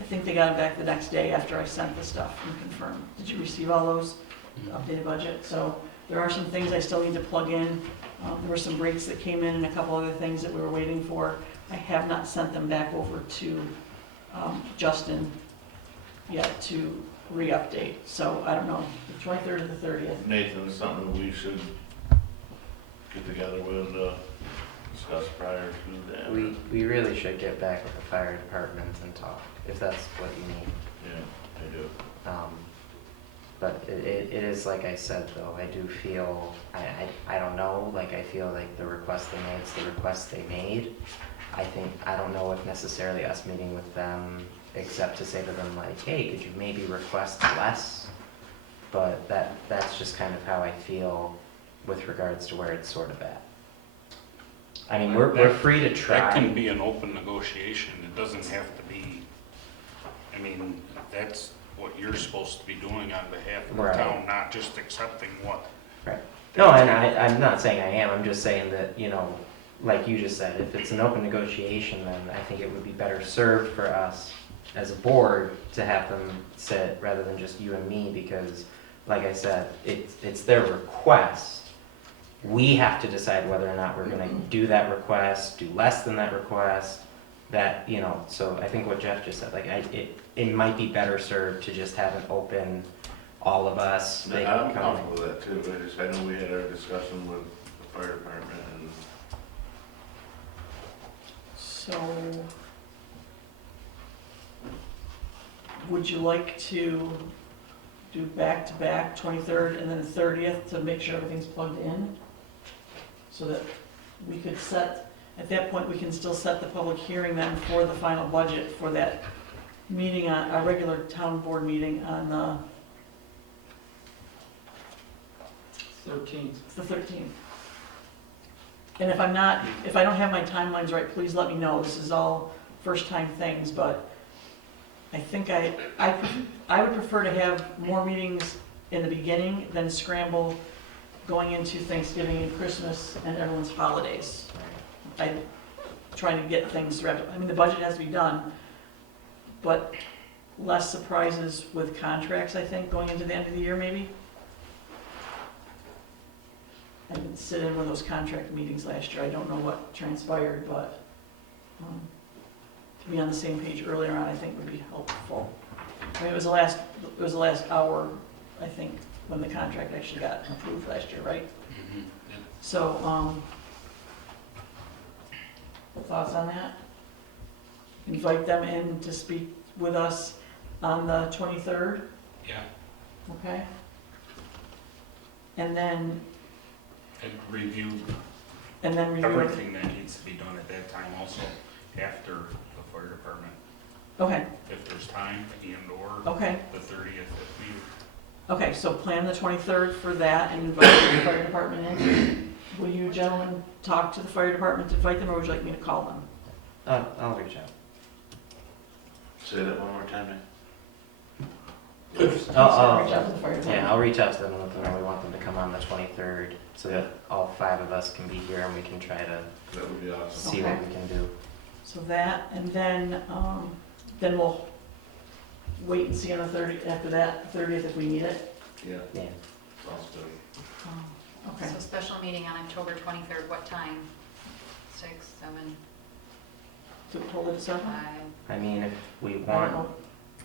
I think they got them back the next day after I sent the stuff and confirmed. Did you receive all those updated budget? So there are some things I still need to plug in. There were some breaks that came in and a couple other things that we were waiting for. I have not sent them back over to Justin yet to re-update. So I don't know, the 23rd or the 30th. Nathan, it's something we should get together with, discuss prior to that. We really should get back with the fire department and talk, if that's what you need. Yeah, I do. But it is, like I said, though, I do feel, I don't know, like, I feel like the request they made is the request they made. I don't know if necessarily us meeting with them, except to say to them, like, hey, could you maybe request less? but that's just kind of how I feel with regards to where it's sort of at. I mean, we're free to try. That can be an open negotiation, it doesn't have to be, I mean, that's what you're supposed to be doing on behalf of the Right. town, not just accepting what. Right. No, and I'm not saying I am, I'm just saying that, you know, like you just said, if it's an open negotiation, then I think it would be better served for us as a board to have them sit rather than just you and me, because, like I said, it's their request. We have to decide whether or not we're gonna do that request, do less than that request, that, you know, so I think what Jeff just said, like, it might be better served to just have it open, all of us. They can I'm come. comfortable with that too, I know we had our discussion with the fire department and So, would you like to do back-to-back, 23rd and then the 30th, to make sure everything's plugged in? So that we could set, at that point, we can still set the public hearing then for the final budget for that meeting, on a regular town board meeting on the 13th. It's the 13th. And if I don't have my timelines right, please let me know. This is all first-time things, but I think I would prefer to have more meetings in the beginning than scramble going into Thanksgiving and Christmas and everyone's holidays. I'm trying to get things wrapped up. I mean, the budget has to be done, but less surprises with contracts, I think, going into the end of the year, maybe. I didn't sit in one of those contract meetings last year, I don't know what transpired, but to be on the same page earlier on, I think would be helpful. I mean, it was the last hour, I think, when the contract actually got approved last year, right? So, thoughts on that? Invite them in to speak with us on the 23rd, Yeah, okay? And then and review review. everything that needs to be done at that time also, after the fire department, Okay, if there's time, and/or okay. the 30th if needed. Okay, so plan the 23rd for that and invite the fire department in. Will you gentlemen talk to the fire department to invite them, or would you like me to call them? I'll reach out. say that one more time. Reach out to the fire Yeah, department. I'll reach out to them and let them know we want them to come on the 23rd, so that all 5 of us can be here and we can try to That would be awesome. see what we can do. So that, and then we'll wait and see on the 30th, after that, 30th if we need it. Yeah, Yeah. sounds good. Okay, So special meeting on October 23rd, what time? 6, 7, to hold it at 7? 5? I mean, if we I don't want, know.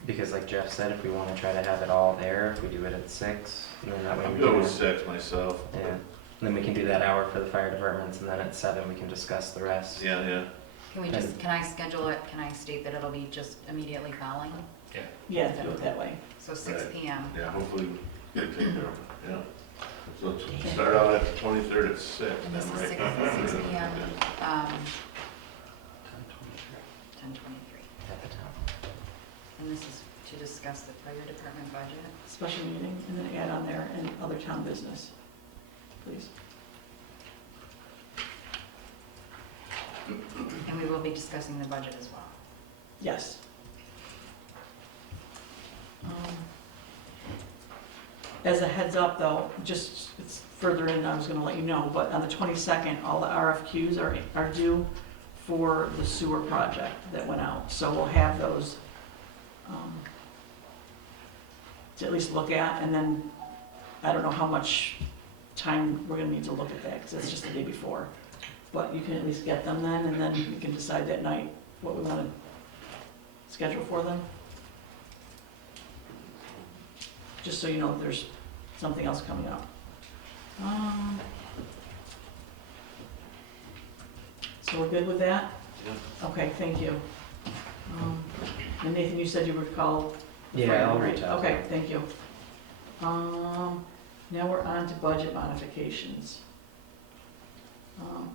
because like Jeff said, if we want to try to have it all there, if we do it at 6, and then that way I'm we good can, with 6 myself. yeah, then we can do that hour for the fire departments, and then at 7 we can discuss the rest. Yeah. Can we just, can I schedule it, can I state that it'll be just immediately following? Yeah, do it that way. So 6 Right. PM. Yeah, hopefully we get taken care of, yeah. So start out at the 23rd at 6. And this then is right 6 PM, Yeah. 10:23. At the time. And this is to discuss the fire department budget. Special meeting, and then add on there, and other town business, please. And we will be discussing the budget as well. Yes. As a heads up though, just, it's further in, I was gonna let you know, but on the 22nd, all the RFQs are due for the sewer project that went out. So we'll have those to at least look at, and then I don't know how much time we're gonna need to look at that, because it's just the day before. But you can at least get them then, and then we can decide that night what we wanna schedule for them. Just so you know, there's something else coming up. So we're good with that? Okay, thank you. And Nathan, you said you would call? the Yeah, fire, I'll right? reach out. Okay, thank you. Now we're on to budget modifications.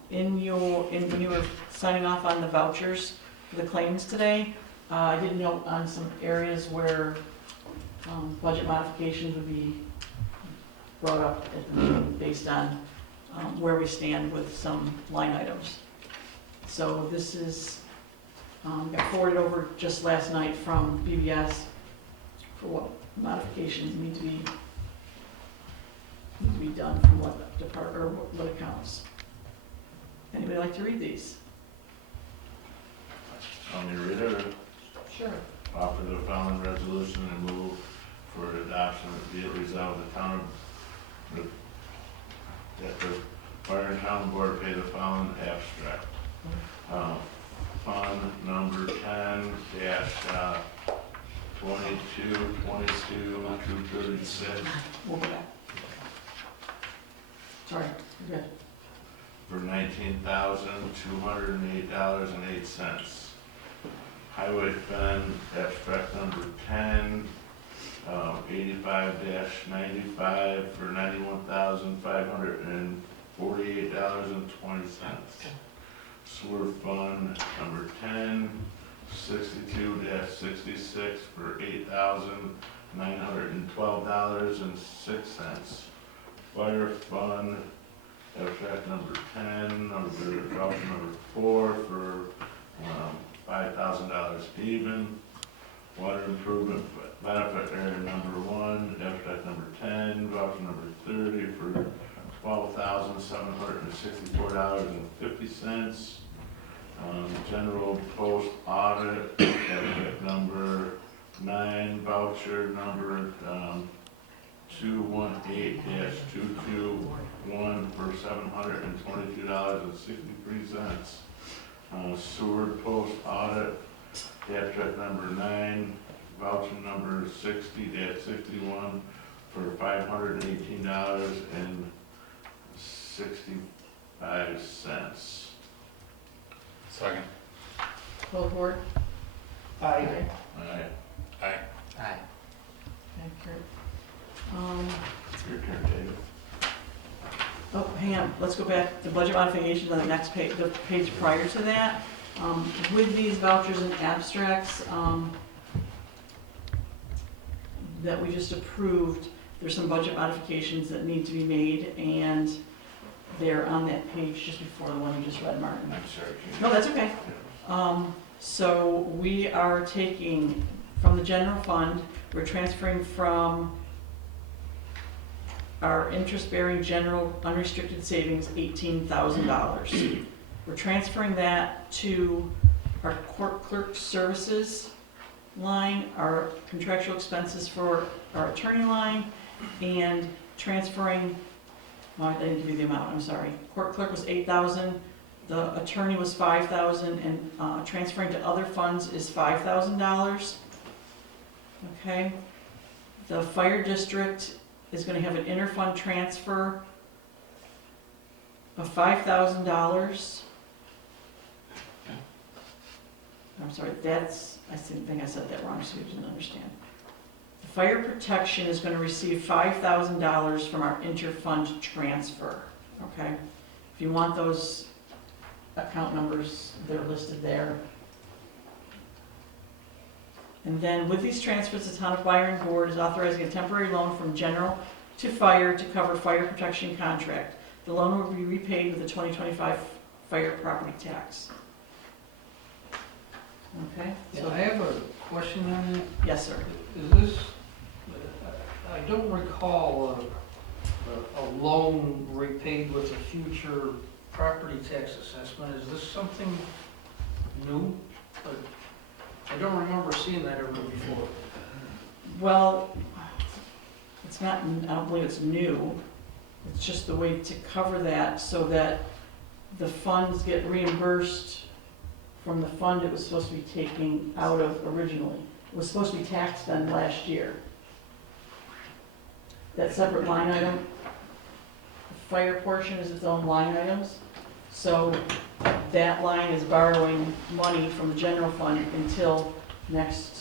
When you were signing off on the vouchers for the claims today, I did note on some areas where budget modifications would be brought up at the meeting based on where we stand with some line items. So this is, got forwarded over just last night from BBS for what modifications need to be done from what department, or what accounts. Anybody like to read these? Want me to read it, or Sure. offer the following resolution and move for adoption of be it resolved the town of, that the Byron Town Board pay the following abstract. Fund number 10 dash 2222-236 We'll go back. Sorry, you're good. for $19,208.08. Highway Fund abstract number 10, 85-95 for $91,548.20. Sewer Fund number 10, 62-66 for $8,912.06. Fire Fund abstract number 10, voucher number 4 for $5,000 even. Water Improvement Benefit Area number 1, abstract number 10, voucher number 30 for $12,764.50. General Post Audit, abstract number 9, voucher number 218-221 for $722.63. Sewer Post Audit, abstract number 9, voucher number 60-61 for $518.65. Second. Full board? Aye. Okay. Alright, Aye. Aye. Kurt. your turn, David. Oh, hang on, let's go back to budget modifications on the next page, the page prior to that. With these vouchers and abstracts, that we just approved, there's some budget modifications that need to be made, and they're on that page just before the one you just read, Martin. I'm sorry. No, that's okay. So we are taking from the general fund, we're transferring from our interest-bearing general unrestricted savings, $18,000. We're transferring that to our court clerk services line, our contractual expenses for our attorney line, and transferring, well, I didn't give you the amount, I'm sorry. Court clerk was $8,000, the attorney was $5,000, and transferring to other funds is $5,000. Okay? The fire district is gonna have an interfund transfer of $5,000. I'm sorry, that's, I think I said that wrong, so you didn't understand. The fire protection is gonna receive $5,000 from our interfund transfer, okay? If you want those account numbers, they're listed there. And then with these transfers, the Town of Byron Board is authorizing a temporary loan from general to fire to cover fire protection contract. The loan will be repaid with the 2025 fire property tax. Okay? Yeah, I have a question on that. Yes, sir. Is this, I don't recall a loan repaid with a future property tax assessment. Is this something new? I don't remember seeing that ever before. Well, it's not, I don't believe it's new. It's just the way to cover that so that the funds get reimbursed from the fund it was supposed to be taking out of originally. It was supposed to be taxed on last year. That separate line item, the fire portion is its own line items. So that line is borrowing money from the general fund until the next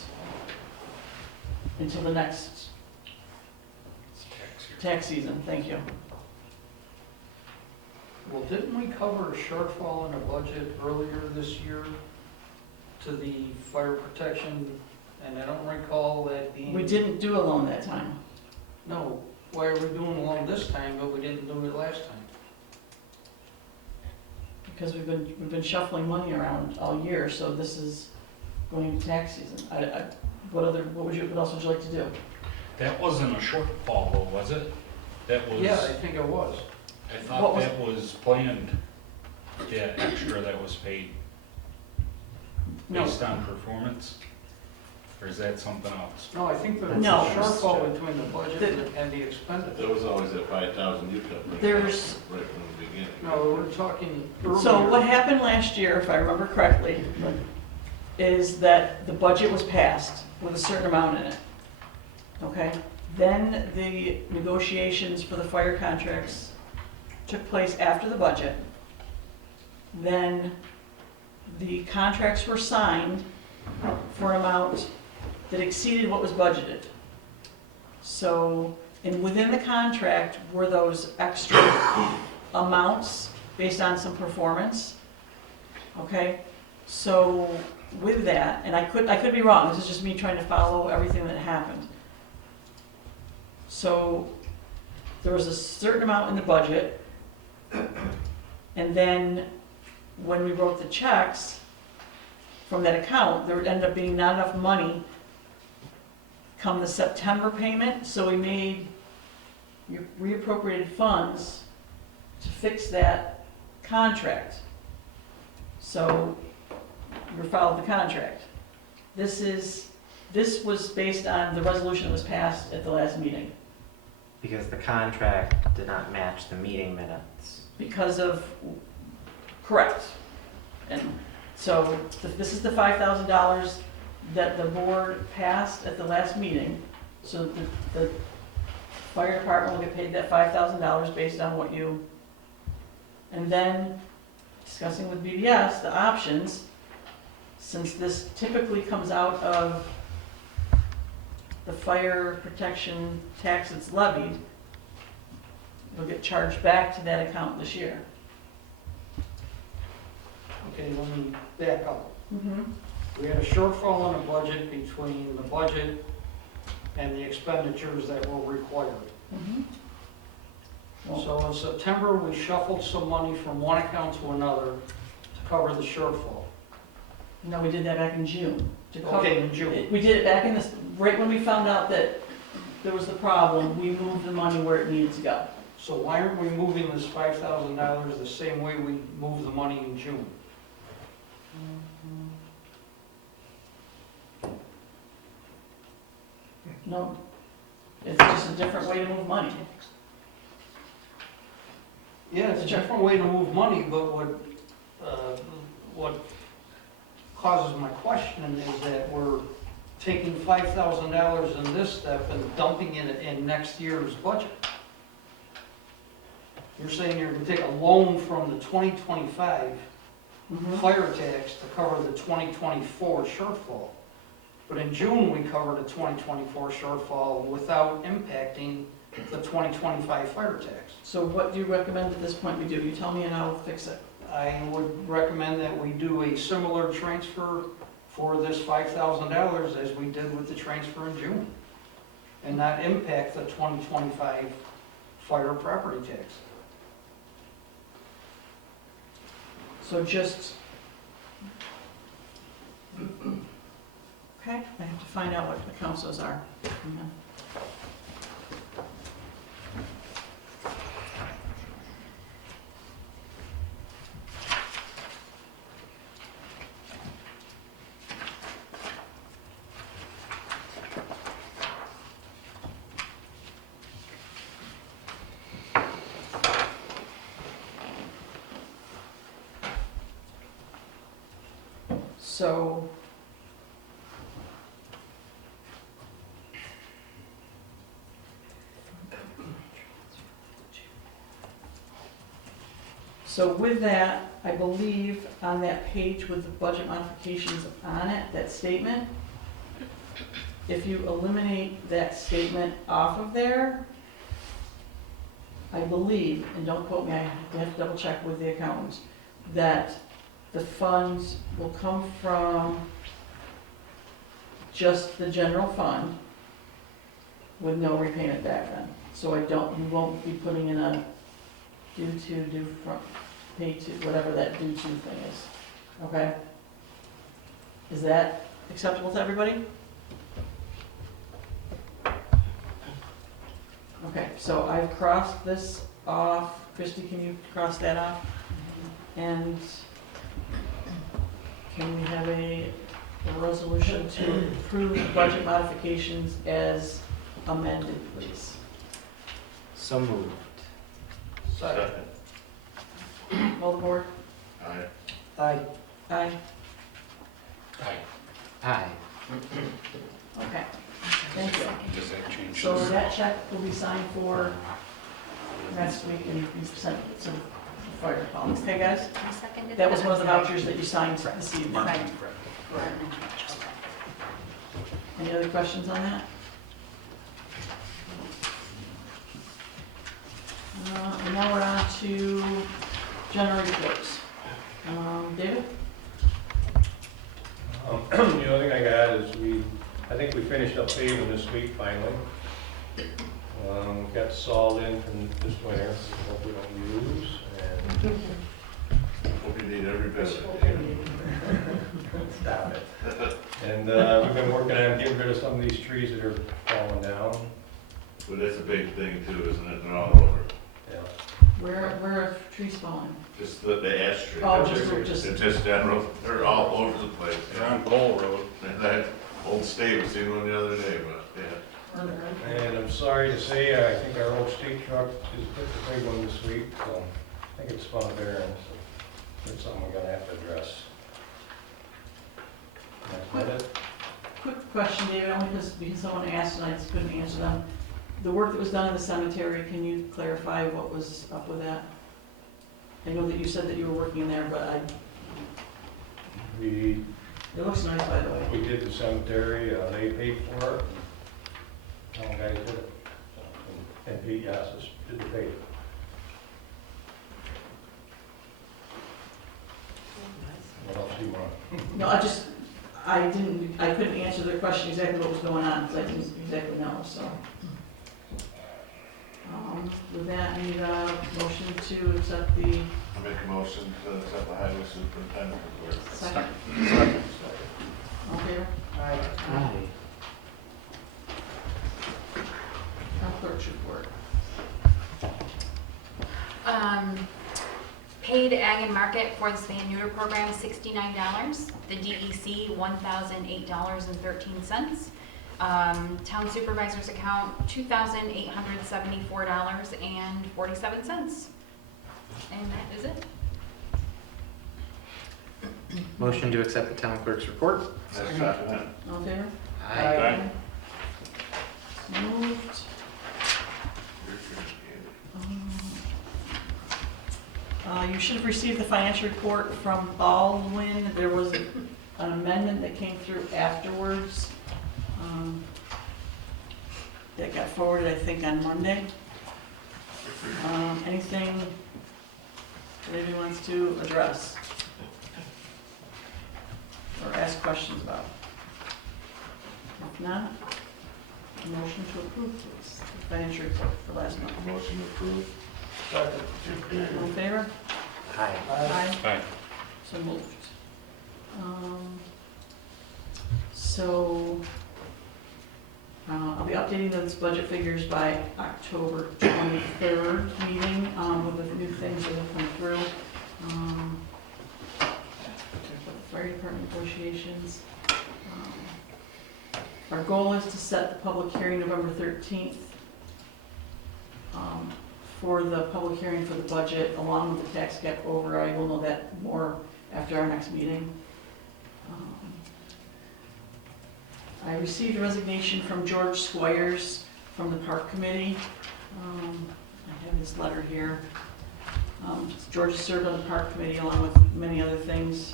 tax season, thank you. Well, didn't we cover a shortfall in the budget earlier this year to the fire protection? And I don't recall that being. We didn't do a loan that time. No, why are we doing a loan panel this time, but we didn't do it last time. Because we've been shuffling money around all year, so this is going into tax season. What else would you like to do? That wasn't a shortfall though, was it? That was. Yeah, I think it was. I What thought was- that was planned, that extra that was paid No. based on performance? Or is that something else? No, I think there's a No. shortfall between the budget and the expenditure. There was always that 5,000 you kept bringing up There's- right from the beginning. No, we're talking earlier. So what happened last year, if I remember correctly, is that the budget was passed with a certain amount in it. Okay? Then the negotiations for the fire contracts took place after the budget. Then the contracts were signed for an amount that exceeded what was budgeted. So, and within the contract were those extra amounts based on some performance. Okay? So with that, and I could be wrong, this is just me trying to follow everything that happened. So there was a certain amount in the budget, and then when we wrote the checks from that account, there would end up being not enough money come the September payment, so we made reappropriated funds to fix that contract. So we followed the contract. This was based on the resolution that was passed at the last meeting. Because the contract did not match the meeting minutes. Because of, correct. And so this is the $5,000 that the board passed at the last meeting. So the fire department will get paid that $5,000 based on what you, and then discussing with BBS the options, since this typically comes out of the fire protection tax that's levied, it'll get charged back to that account this year. Okay, let me back up. Mm-hmm. We had a shortfall in the budget between the budget and the expenditures that were required. Mm-hmm. So in September, we shuffled some money from one account to another to cover the shortfall. No, we did that back in June. To cover- Okay, in June. We did it back in this, right when we found out that there was the problem, we moved the money where it needed to go. So why aren't we moving this $5,000 the same way we moved the money in June? No, it's just a different way to move money. Yeah, it's a different way to move money, but what causes my question is that we're taking $5,000 in this step and dumping it in next year's budget. You're saying you're gonna take a loan from the 2025 Mhm. fire tax to cover the 2024 shortfall. But in June, we covered a 2024 shortfall without impacting the 2025 fire tax. So what do you recommend at this point we do? You tell me and I'll fix it. I would recommend that we do a similar transfer for this $5,000 as we did with the transfer in June, and not impact the 2025 fire property tax. So just, okay, I have to find out what the councils are. Hang on. So, so with that, I believe on that page with the budget modifications on it, that statement, if you eliminate that statement off of there, I believe, and don't quote me, I have to double check with the accountants, that the funds will come from just the general fund with no repayment back then. So you won't be putting in a due to, due from, pay to, whatever that due to thing is, okay? Is that acceptable to everybody? Okay, so I've crossed this off. Christie, can you cross that off? And can we have a resolution to approve budget modifications as amended, please? So moved. Second. All aboard? Aye. Aye. Aye. Aye. Okay, thank you. Does that change? So that check will be signed for next week and be sent to the fire department. Okay, guys? That was one of the vouchers that you signed this evening. Mark, Any other questions on that? And now we're on to general reports. David? The only thing I got is I think we finished up paving this week finally. Got salt in from this winter, hope we don't use, and Hope you need every bit of it. stop it. And we've been working on getting rid of some of these trees that are falling down. But that's a big thing too, isn't it? They're all over. Yeah. Where are trees falling? Just the ash tree. Oh, They're just- just general, they're all over the place. They're on Cole Road. And that old state, we seen one the other day, but yeah. And I'm sorry to say, I think our old state truck is hit the big one this week, so I think it's spun a bearing, so it's something we're gonna have to address. That's about it. Quick question, David, only because someone asked and I just couldn't answer them. The work that was done in the cemetery, can you clarify what was up with that? I know that you said that you were working in there, but We it looks nice, by the way. We did the cemetery, they paid for it. Town guys did it. And Pete Yassis did the pay. What else do you want? No, I couldn't answer their question exactly what was going on, because I didn't exactly know, so. With that, I need a motion to accept the I make a motion to accept the highway superintendent report. second. All in favor? Aye. Town clerk's report. Paid ag and market for the spay and neuter program is $69. The DEC, $1,008.13. Town supervisor's account, $2,874.47. And that is it. Motion to accept the town clerk's report. Second that. All in favor? Aye. Moved. Your turn, You should have received the financial report from Baldwin. There was an amendment that came through afterwards. That got forwarded, I think, on Monday. Anything that anybody wants to address? Or ask questions about? If not, a motion to approve, please, the financial report for last month. Motion approved. All in favor? Aye. Aye. Aye. So moved. So, I'll be updating those budget figures by October 23rd meeting, with the new things that have come through. The fire department negotiations. Our goal is to set the public hearing November 13th, for the public hearing for the budget, along with the tax cap override. We'll know that more after our next meeting. I received a resignation from George Squires from the Park Committee. I have his letter here. George served on the Park Committee along with many other things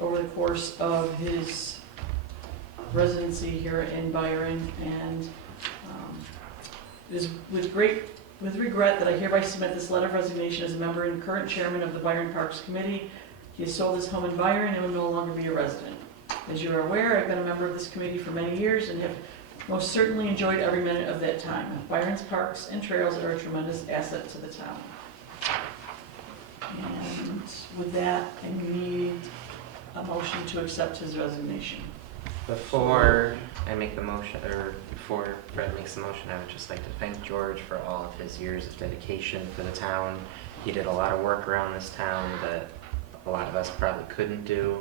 over the course of his residency here in Byron, and it is with regret that I hereby submit this letter of resignation as a member and current chairman of the Byron Parks Committee. He has sold his home in Byron and will no longer be a resident. As you are aware, I've been a member of this committee for many years and have Most certainly enjoyed every minute of that time. Byron's parks and trails are a tremendous asset to the town. And with that, I need a motion to accept his resignation. Before I make the motion, or before Fred makes the motion, I would just like to thank George for all of his years of dedication for the town. He did a lot of work around this town that a lot of us probably couldn't do,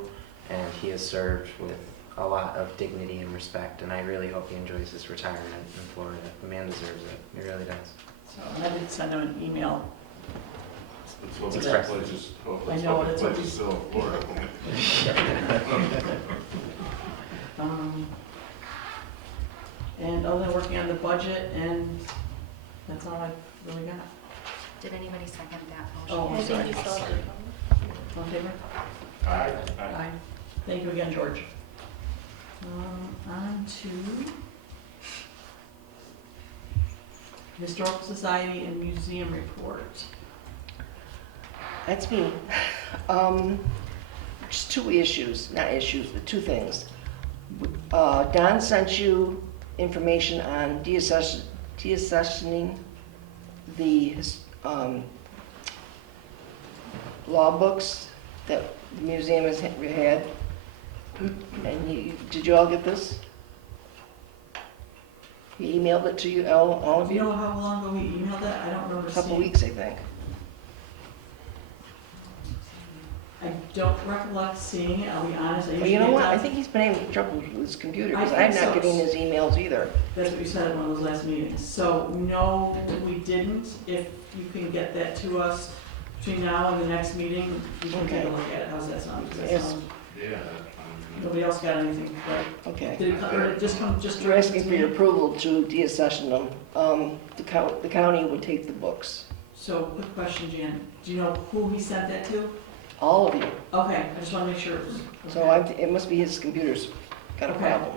and he has served with a lot of dignity and respect, and I really hope he enjoys his retirement in Florida. The man deserves it. He really does. So, and I did send him an email. Let's hope It's this a- place is, I know, this it's place what is still in Florida. And other than working on the budget, and that's all I really got. Did anybody second that Oh, motion? I'm sorry. you still have your All in favor? Aye. Aye. Thank you again, George. On to Historical Society and Museum Report. That's me. Just two issues, not issues, but two things. Don sent you information on deaccessioning the law books that the museum has had. And did you all get this? He emailed it to you, all of Do you you? know how long ago he emailed that? I don't remember A couple seeing. weeks, I think. I don't recollect seeing it, I'll be honest. I Well, usually you know get what? I done- think he's been having trouble with his computer, I because think I'm so. not getting his emails either. That's what you said at one of those last meetings. So, no, we didn't. If you can get that to us between now and the next meeting, we can take a Okay. look at it. How's that sound? Does that Yes. sound- Yeah, that's fine. Nobody else got anything, right? Okay. Did it come, or did it just come, just You're directly asking to for your me? approval to deaccession them. The county would take the books. So, quick question, Jan. Do you know who he sent that to? All of you. Okay, I just want to make sure it was. So it must be his computer's got a Okay. problem.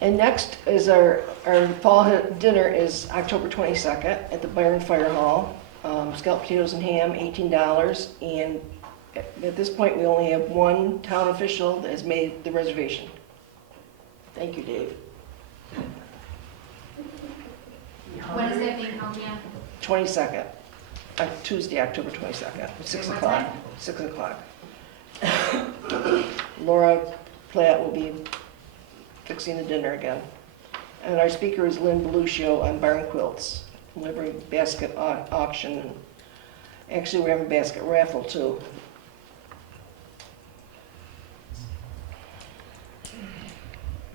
And next is our fall dinner is October 22nd at the Byron Fire Hall. Scalloped potatoes and ham, $18. And at this point, we only have one town official that has made the reservation. Thank you, Dave. When is that being held, Jan? 22nd, Tuesday, October 22nd, 6 What o'clock. time? 6 o'clock. Laura Platt will be fixing the dinner again. And our speaker is Lynn Beluccio on barn quilts, delivering basket auction. Actually, we're having a basket raffle too.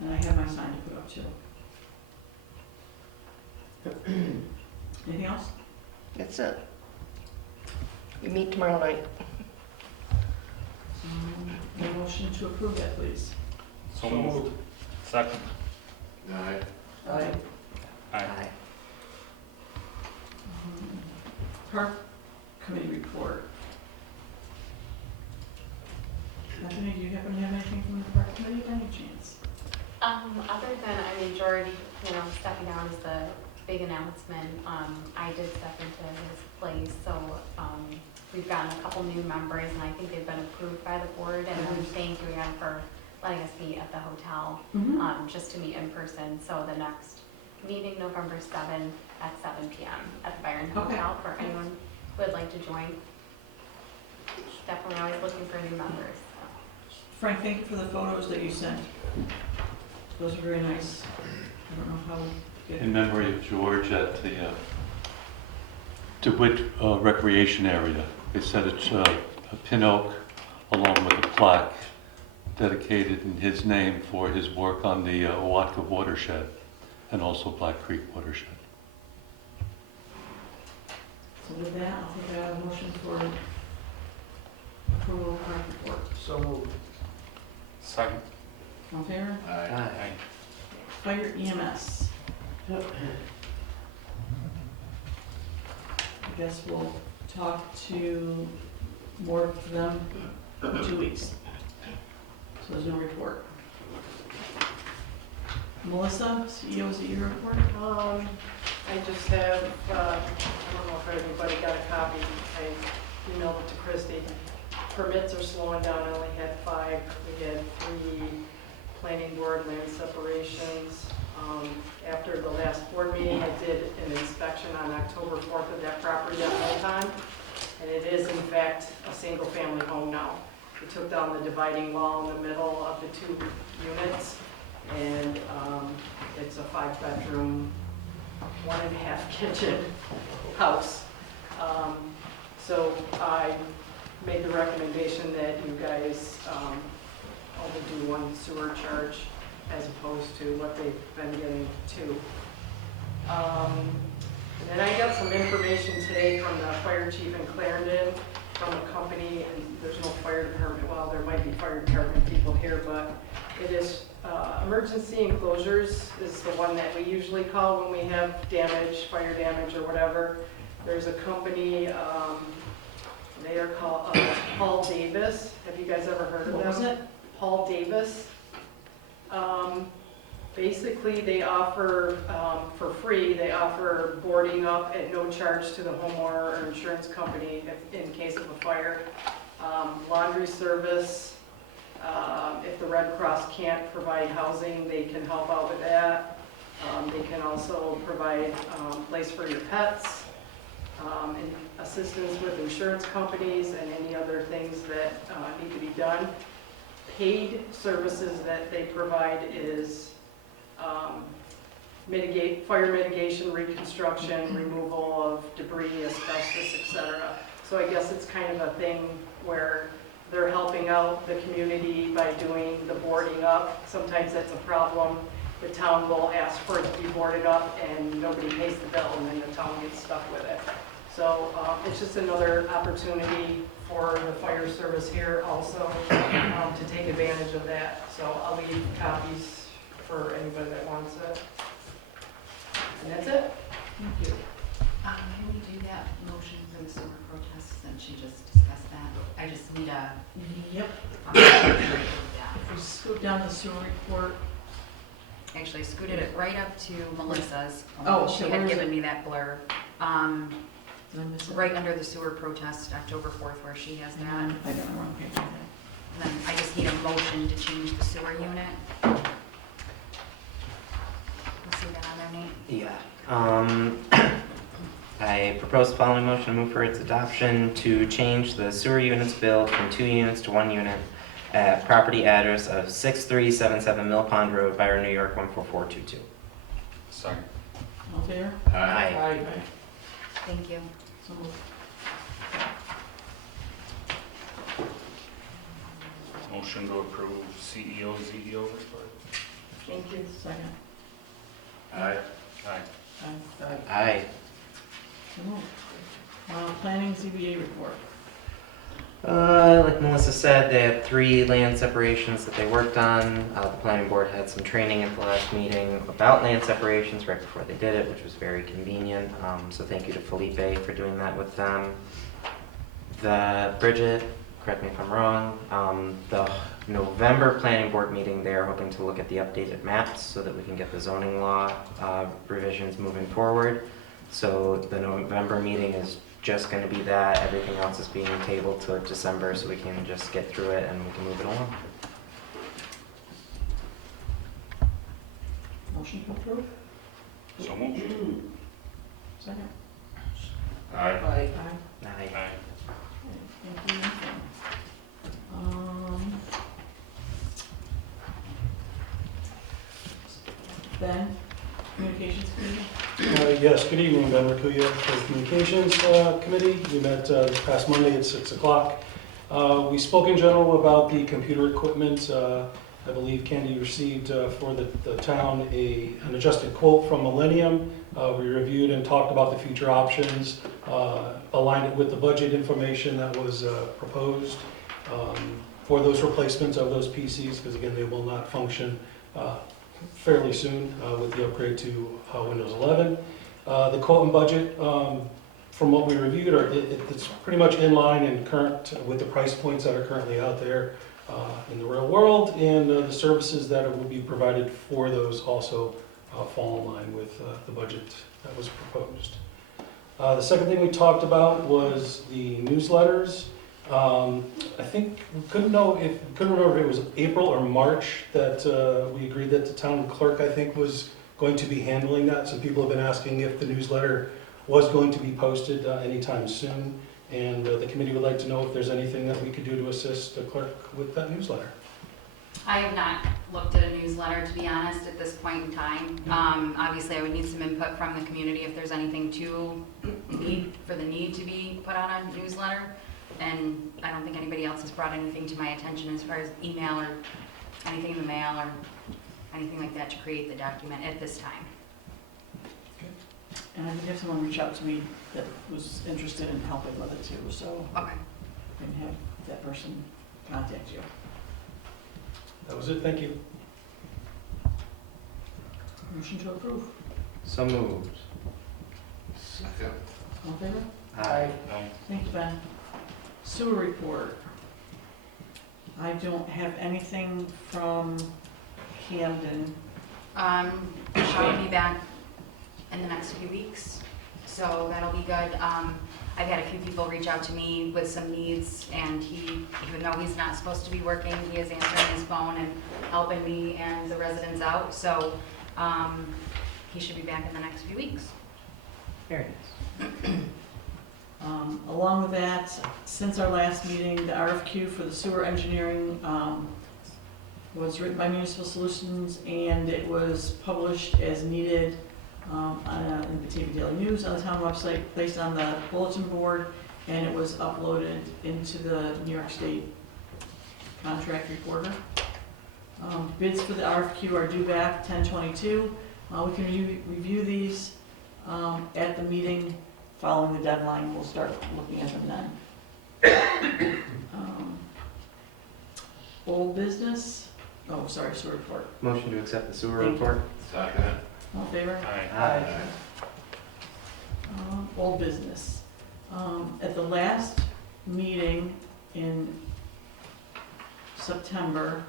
And I have my sign to put up too. Anything else? That's it. We meet tomorrow night. A motion to approve that, please. So moved. Second. Aye. Aye. Aye. Park Committee report. Bethany, do you happen to have anything from the Park Committee by any chance? Other than, I mean, George, stepping down is the big announcement. I did step into his place, so, we've gotten a couple new members, and I think they've been approved by the board, and then thank you again for letting us meet at the hotel, just to meet in person. So the next meeting, November 7th at 7 PM at the Byron Okay. Hotel, for anyone who would like to join. Definitely always looking for new members. Frank, thank you for the photos that you sent. Those are very nice. I don't know how good. In memory of George at the DeWitt Recreation Area. They said it's a pin oak along with a plaque dedicated in his name for his work on the Owatka watershed and also Black Creek watershed. So with that, I'll take a motion for approval of park report. So moved. Second. All in favor? Aye. Fire EMS. I guess we'll talk to more of them in 2 weeks. So there's no report. Melissa, CEO, is it your report? I just have, I don't know if everybody got a copy, I emailed it to Christie. Permits are slowing down, I only had 5, we had 3 planning board land separations. After the last board meeting, I did an inspection on October 4th of that property on Milton, and it is in fact a single-family home now. We took down the dividing wall in the middle of the 2 units, and it's a 5-bedroom, 1.5 kitchen house. So I made the recommendation that you guys only do 1 sewer charge as opposed to what they've been getting 2. And then I got some information today from the fire chief in Clarendon from a company, and there's no fire department, well, there might be fire department people here, but it is emergency enclosures is the one that we usually call when we have damage, fire damage or whatever. There's a company, they are called Paul Davis. Have you guys ever heard of them? What was it? Paul Davis. Basically, they offer, for free, they offer boarding up at no charge to the homeowner or insurance company in case of a fire. Laundry service, if the Red Cross can't provide housing, they can help out with that. They can also provide place for your pets, and assistance with insurance companies and any other things that need to be done. Paid services that they provide is fire mitigation, reconstruction, removal of debris, asbestos, etc. So I guess it's kind of a thing where they're helping out the community by doing the boarding up. Sometimes that's a problem. The town will ask for it to be boarded up and nobody pays the bill, and then the town gets stuck with it. So it's just another opportunity for the fire service here also to take advantage of that. So I'll leave copies for anybody that wants it. And that's it. Thank you. Can we do that motion for the sewer protest since she just discussed that? I just need a. Yep. Yeah. If we scoot down the sewer report. Actually, scooted it right up to Melissa's. Oh, She okay, where had is given it? me that blur. Did I miss it? Right under the sewer protest, October 4th, where she has that. I don't know where I'm getting that. And then I just need a motion to change the sewer unit. You see that on there, Nate? Yeah. I propose the following motion to move for its adoption to change the sewer units billed from 2 units to 1 unit at property address of 6377 Mill Pond Road, Byron, New York, 14422. Second. All there? Aye. Thank you. So moved. Motion to approve CEO, ZEO report. Thank you. Second. Aye. Aye. Aye. So moved. Planning ZBA report. Like Melissa said, they had 3 land separations that they worked on. The planning board had some training at the last meeting about land separations right before they did it, which was very convenient. So thank you to Felipe for doing that with them. Bridget, correct me if I'm wrong, the November planning board meeting, they're hoping to look at the updated maps so that we can get the zoning law revisions moving forward. So the November meeting is just going to be that. Everything else is being tabled to December so we can just get through it and we can move it along. Motion to approve? So moved. Second. Aye. Aye. Aye. Aye. Thank you. Ben, Communications Committee? Yes, good evening, Ben Rakuya for the Communications Committee. We met this past Monday at 6 o'clock. We spoke in general about the computer equipment. I believe Candy received for the town an adjusted quote from Millennium. We reviewed and talked about the future options, aligned it with the budget information that was proposed for those replacements of those PCs, because again, they will not function fairly soon with the upgrade to Windows 11. The quote and budget, from what we reviewed, it's pretty much in line and current with the price points that are currently out there in the real world, and the services that will be provided for those also fall in line with the budget that was proposed. The second thing we talked about was the newsletters. I think, we couldn't remember if it was April or March that we agreed that the town clerk, I think, was going to be handling that. So people have been asking if the newsletter was going to be posted anytime soon. And the committee would like to know if there's anything that we could do to assist the clerk with that newsletter. I have not looked at a newsletter, to be honest, at this point in time. Obviously, I would need some input from the community if there's anything for the need to be put on a newsletter. And I don't think anybody else has brought anything to my attention as far as email or anything in the mail or anything like that to create the document at this time. And I did have someone reach out to me that was interested in helping with it too, so Okay. I can have that person contact you. That was it, thank you. Motion to approve. So moved. Second. All in favor? Aye. Thank you, Ben. Sewer report. I don't have anything from Camden. She'll be back in the next few weeks, so that'll be good. I've had a few people reach out to me with some needs, and he, even though he's not supposed to be working, he is answering his phone and helping me and the residents out, so he should be back in the next few weeks. Very nice. Along with that, since our last meeting, the RFQ for the sewer engineering was written by Municipal Solutions, and it was published as needed in the Batavia Daily News, on the town website, placed on the bulletin board, and it was uploaded into the New York State contract reporter. Bids for the RFQ are due back 10/22. We can review these at the meeting following the deadline. We'll start looking at them then. Old business, sewer report. Motion to accept the sewer Thank you. report. Second. All in favor? Aye. Old business. At the last meeting in September,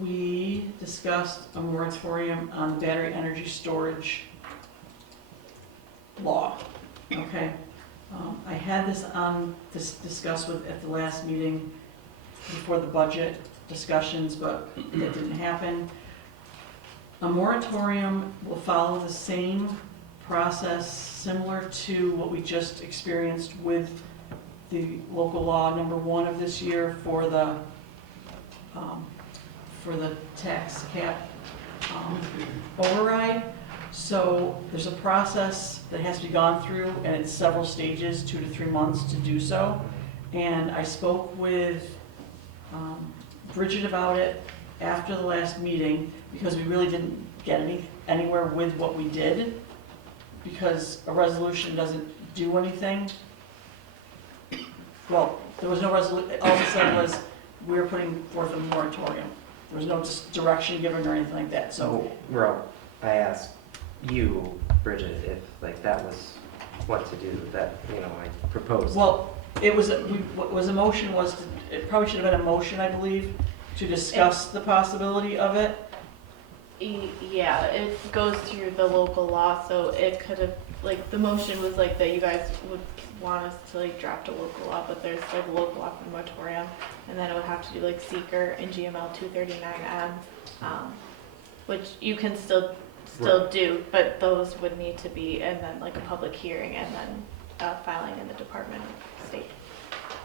we discussed a moratorium on battery energy storage law. Okay. I had this on discussed with at the last meeting before the budget discussions, but it didn't happen. A moratorium will follow the same process similar to what we just experienced with the local law number 1 of this year for the tax cap override. So there's a process that has to be gone through, and it's several stages, 2 to 3 months to do so. And I spoke with Bridget about it after the last meeting, because we really didn't get anywhere with what we did, because a resolution doesn't do anything. Well, there was no resolution, all it said was we were putting forth a moratorium. There was no direction given or anything like that, so. Well, I asked you, Bridget, if that was what to do, that, I proposed. Well, it was a motion it probably should have been a motion, I believe, to discuss the possibility of it. Yeah, it goes through the local law, so it could have, the motion was that you guys would want us to draft a local law, but there's still the local law for moratorium, and then it would have to do SEQRA and GML 239M, which you can still Right. do, but those would need to be, and then a public hearing, and then filing in the Department of State.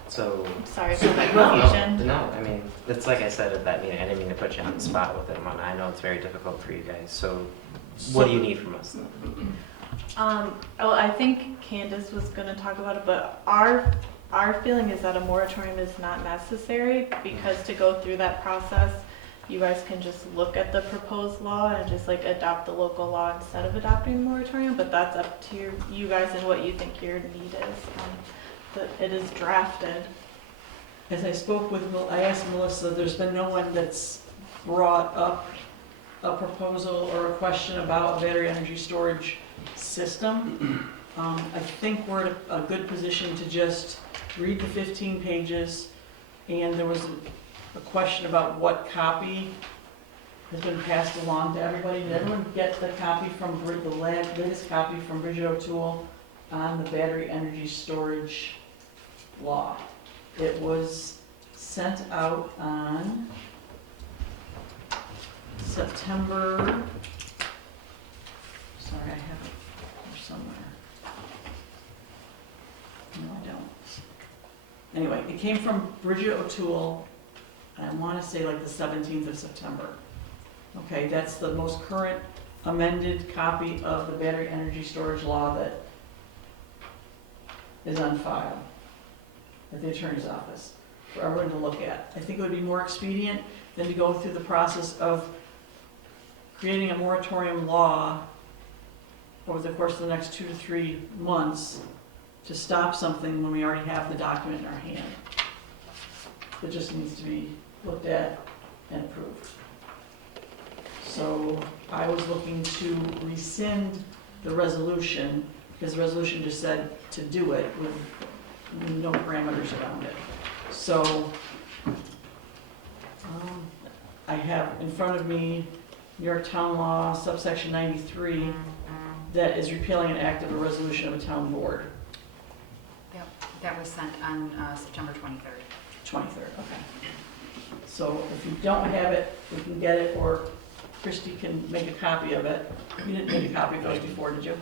So. I'm sorry for that confusion. No, I mean, it's like I said at that meeting, I didn't mean to put you on the spot with it, and I know it's very difficult for you guys, so what do you need from us then? I think Candace was gonna talk about it, but our feeling is that a moratorium is not necessary, because to go through that process, you guys can just look at the proposed law and just adopt the local law instead of adopting the moratorium, but that's up to you guys and what you think your need is. But it is drafted. As I spoke with, I asked Melissa, there's been no one that's brought up a proposal or a question about a battery energy storage system. I think we're in a good position to just read the 15 pages, and there was a question about what copy has been passed along to everybody. Did everyone get the copy from the latest copy from Bridget O'Toole on the battery energy storage law? It was sent out on September, sorry, I have it here somewhere. No, I don't. Anyway, it came from Bridget O'Toole, and I want to say like the 17th of September. Okay, that's the most current amended copy of the battery energy storage law that is on file at the attorney's office for everyone to look at. I think it would be more expedient than to go through the process of creating a moratorium law over the course of the next 2 to 3 months to stop something when we already have the document in our hand. It just needs to be looked at and approved. So I was looking to rescind the resolution, because the resolution just said to do it with no parameters around it. So I have in front of me New York Town Law, subsection 93, that is repealing an act of a resolution of a town board. That was sent on September 23rd. 23rd, okay. So if you don't have it, we can get it, or Christie can make a copy of it. You didn't make a copy of it before, did you?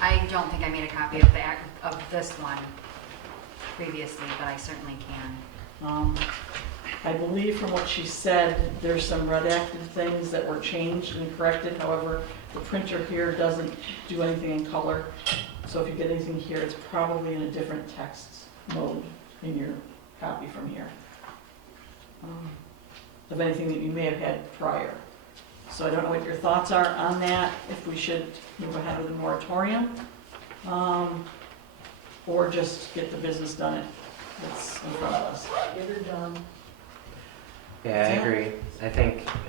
I don't think I made a copy of this one previously, but I certainly can. I believe from what she said, there's some redacted things that were changed and corrected. However, the printer here doesn't do anything in color. So if you get anything here, it's probably in a different text mode in your copy from here. Of anything that you may have had prior. So I don't know what your thoughts are on that, if we should move ahead with a moratorium, or just get the business done that's in front of us. Get her done. Yeah, I agree.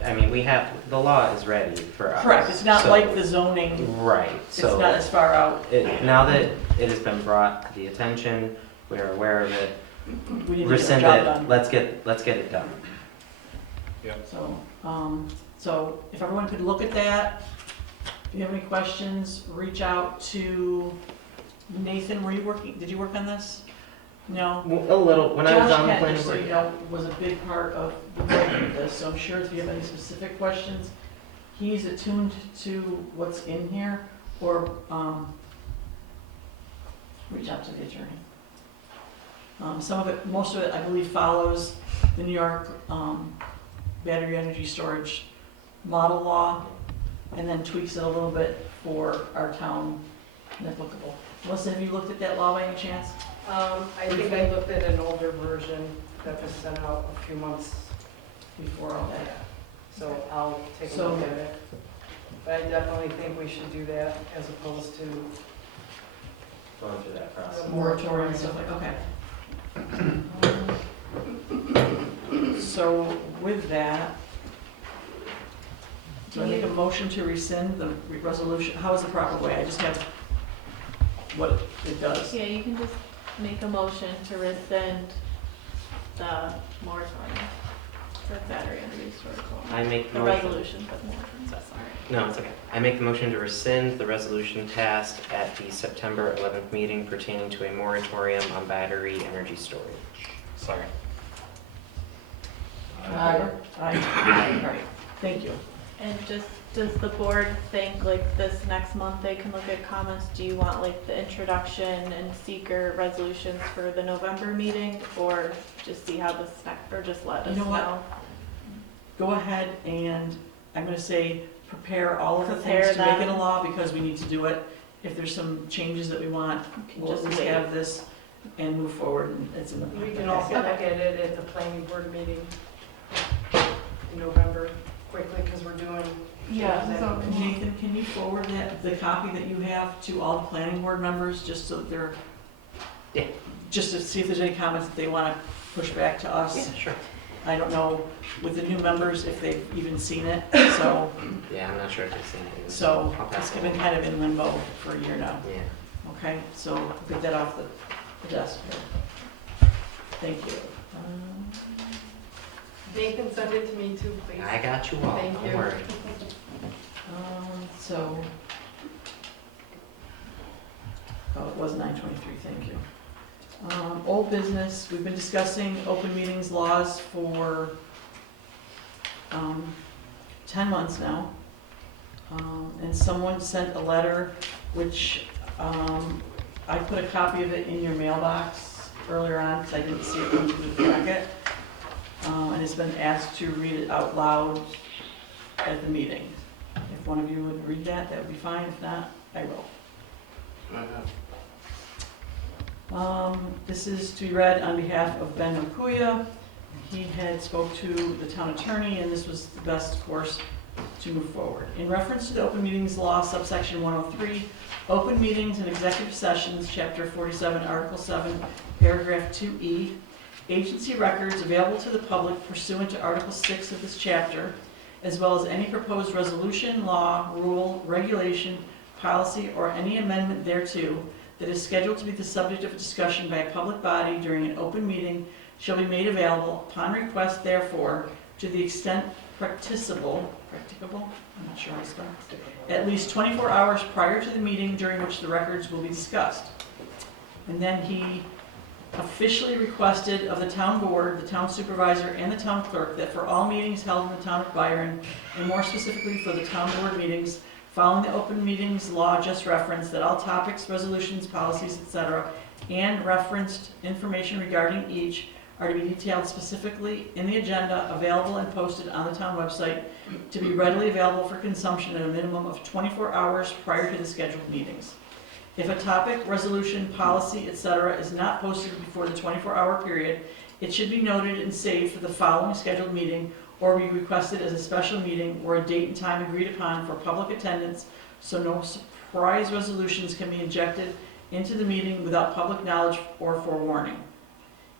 I mean, we have, the law is ready for us. Correct, it's not so- like the zoning, Right, it's so. not as far out. Now that it has been brought to the attention, we're aware of it, We need to get our rescind job it, done. let's get it done. So if everyone could look at that, if you have any questions, reach out to Nathan. Did you work on this? No? A little, when I was on the Josh Kent, planning just so board. you know, was a big part of the writing of this, so I'm sure if you have any specific questions, he's attuned to what's in here, or reach out to the attorney. Some of it, most of it, I believe, follows the New York battery energy storage model law, and then tweaks it a little bit for our town and applicable. Melissa, have you looked at that law by any chance? I think I looked at an older version that was sent out a few months Before all that? so I'll take a look at it. But I definitely think we should do that as opposed to Going through that process. the Moratorium and stuff like, okay. So with that, do I make a motion to rescind the resolution? How is the proper way? I just have what it does. Yeah, you can just make a motion to rescind the moratorium for battery energy storage law. I make The the motion. resolution, but moratorium, that's all right. No, it's okay. I make the motion to rescind the resolution passed at the September 11th meeting pertaining to a moratorium on battery energy storage. Sorry. Aye. Aye. All right, thank you. And just, does the board think like this next month they can look at comments? Do you want like the introduction and seeker resolutions for the November meeting, or just see how this next, or just let us You know what? know? Go ahead and, I'm gonna say, prepare all of the Prepare things to make it a them. law, because we need to do it. If there's some changes that we want, can we'll just just wait. have this and move forward, and it's in the. We can also look at it at the planning board meeting in November quickly because we're doing. Nathan, can you forward the copy that you have to all the planning board members, just so that they're, Yeah. just to see if there's any comments that they want to push back to us? Yeah, sure. I don't know with the new members if they've even seen it, so, Yeah, I'm not sure if it's anything. so I'll pass it's it been on. kind of in limbo for a year now, Yeah. okay? So get that off the desk here. Thank you. Nathan, send it to me too, please. I got you all, Thank don't you. worry. So, oh, it was 9:23, thank you. Old business, we've been discussing open meetings laws for 10 months now. And someone sent a letter, which I put a copy of it in your mailbox earlier on, because I didn't see it when you could track it. And it's been asked to read it out loud at the meeting. If one of you would read that, that would be fine. If not, I will. Go ahead. This is to be read on behalf of Ben Makuya. He had spoke to the town attorney, and this was the best course to move forward. In reference to the open meetings law, subsection 103, open meetings and executive sessions, chapter 47, article 7, paragraph 2E, agency records available to the public pursuant to article 6 of this chapter, as well as any proposed resolution, law, rule, regulation, policy, or any amendment thereto that is scheduled to be the subject of discussion by a public body during an open meeting shall be made available upon request therefore to the extent practicable, I'm not sure how to spell it, at least 24 hours prior to the meeting during which the records will be discussed. And then he officially requested of the town board, the town supervisor, and the town clerk that for all meetings held in the town of Byron, and more specifically for the town board meetings, following the open meetings law just referenced, that all topics, resolutions, policies, etc., and referenced information regarding each are to be detailed specifically in the agenda, available and posted on the town website, to be readily available for consumption at a minimum of 24 hours prior to the scheduled meetings. If a topic, resolution, policy, etc. is not posted before the 24-hour period, it should be noted and saved for the following scheduled meeting, or be requested as a special meeting or a date and time agreed upon for public attendance, so no surprise resolutions can be injected into the meeting without public knowledge or forewarning.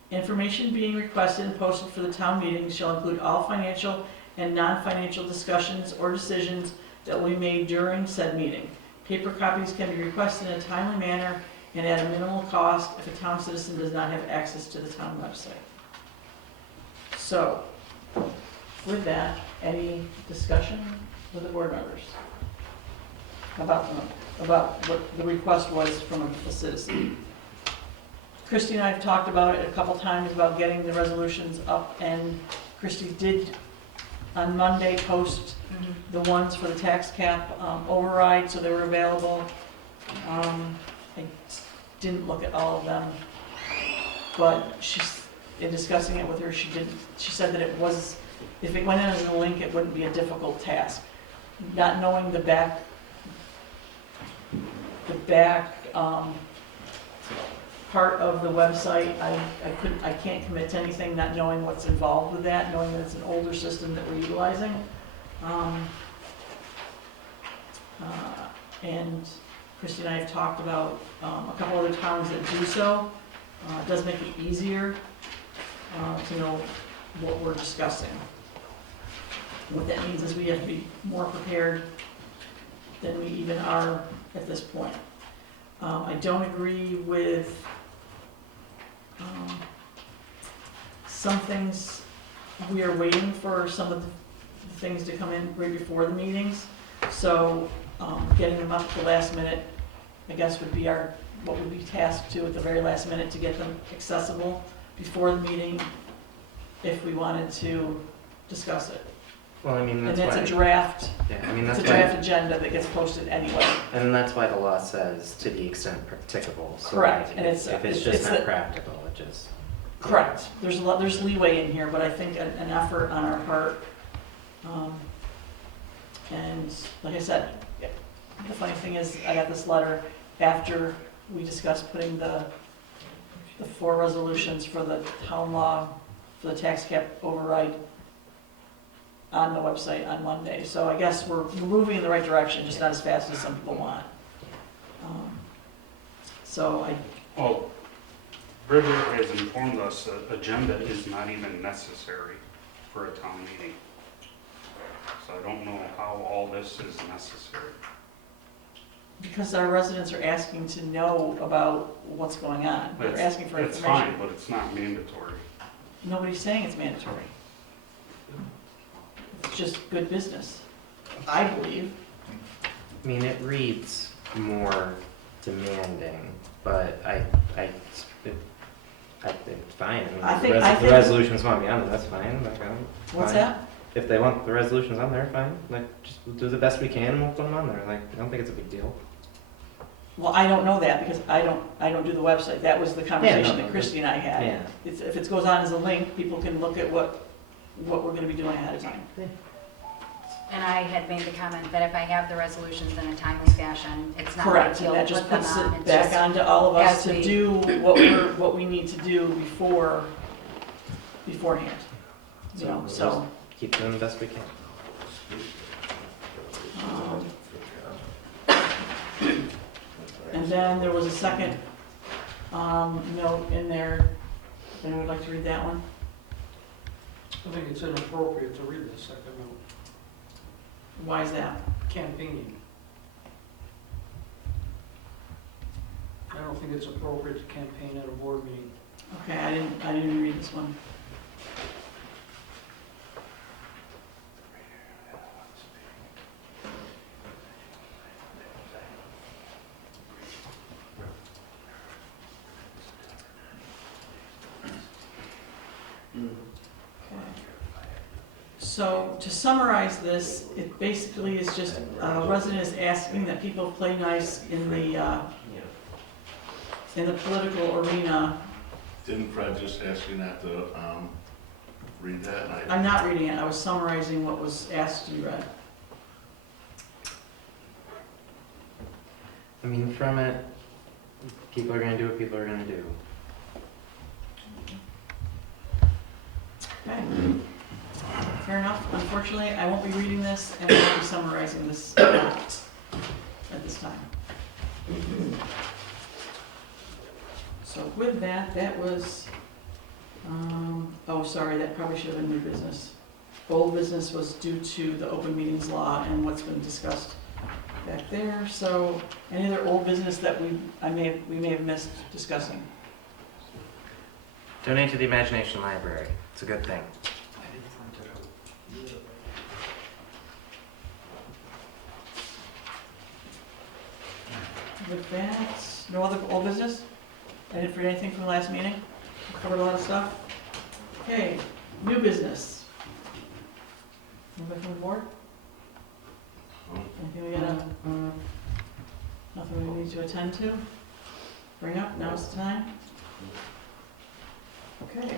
Information being requested and posted for the town meetings shall include all financial and non-financial discussions or decisions that will be made during said meeting. Paper copies can be requested in a timely manner and at a minimal cost if a town citizen does not have access to the town website. So, with that, any discussion with the board members about what the request was from a citizen? Christy and I have talked about it a couple times about getting the resolutions up, and Christy did on Monday post the ones for the tax cap override, so they were available. I didn't look at all of them, but she's, in discussing it with her, she said that it was, if it went in as a link, it wouldn't be a difficult task. Not knowing the back part of the website, I can't commit to anything, not knowing what's involved with that, knowing that it's an older system that we're utilizing. And Christy and I have talked about a couple other towns that do so. It does make it easier to know what we're discussing. What that means is we have to be more prepared than we even are at this point. I don't agree with some things. We are waiting for some of the things to come in right before the meetings. So getting them up at the last minute, I guess, would be what would be tasked to at the very last minute to get them accessible before the meeting if we wanted to discuss it. Well, I mean, And that's it's why. a draft, Yeah, I mean, it's that's a why. draft agenda that gets posted anyway. And that's why the law says to the extent practicable. So Correct, like, and if it's just not practical, it just. Correct. There's leeway in here, but I think an effort on our part. And like I said, the funny thing is, I got this letter after we discussed putting the 4 resolutions for the town law, for the tax cap override on the website on Monday. So I guess we're moving in the right direction, just not as fast as some people want. Well, Bridget has informed us that agenda is not even necessary for a town meeting. So I don't know how all this is necessary. Because our residents are asking to know about what's going on. They're asking for It's information. fine, but it's not mandatory. Nobody's saying it's mandatory. It's just good business, I believe. I mean, it reads more demanding, but It's fine. I If think- the I if the think- resolutions want me on there, that's fine. Like, What's fine. that? If they want the resolutions on there, fine. Like, just we'll do the best we can and we'll put them on there. Like, I don't think it's a big deal. Well, I don't know that because I don't do the website. That was the conversation no, that Christie and I had. Yeah. If it goes on as a link, people can look at what we're gonna be doing ahead of time. And I had made the comment that if I have the resolutions in a timely fashion, it's not a big Correct, deal and that to just put them puts on. it It's back just- onto all of us as to we- do what we need to do beforehand. You know, so. Keep doing the best we can. um, And then there was a second note in there. Anyone would like to read that one? I think it's inappropriate to read the second note. Why is that? Campaigning. I don't think it's appropriate to campaign at a board meeting. Okay, I didn't even read this one. So to summarize this, it basically is just, resident is asking that people play nice in the political arena. Didn't Fred just ask you not to, read that? And I'm not reading it, I was summarizing what was asked to be read. I mean, from it, people are gonna do what people are gonna do. Okay. Fair enough. Unfortunately, I won't be reading this and I won't be summarizing this at this time. So with that, that was, oh, sorry, that probably should have been new business. Old business was due to the open meetings law and what's been discussed back there. So any other old business that we may have missed discussing? Donate to the Imagination Library. It's a good thing. With that, no other old business? I didn't forget anything from the last meeting? Covered a lot of stuff? Okay, new business. Anybody from the board? Anything we gotta, nothing we need to attend to? Bring up, now's the time? Okay.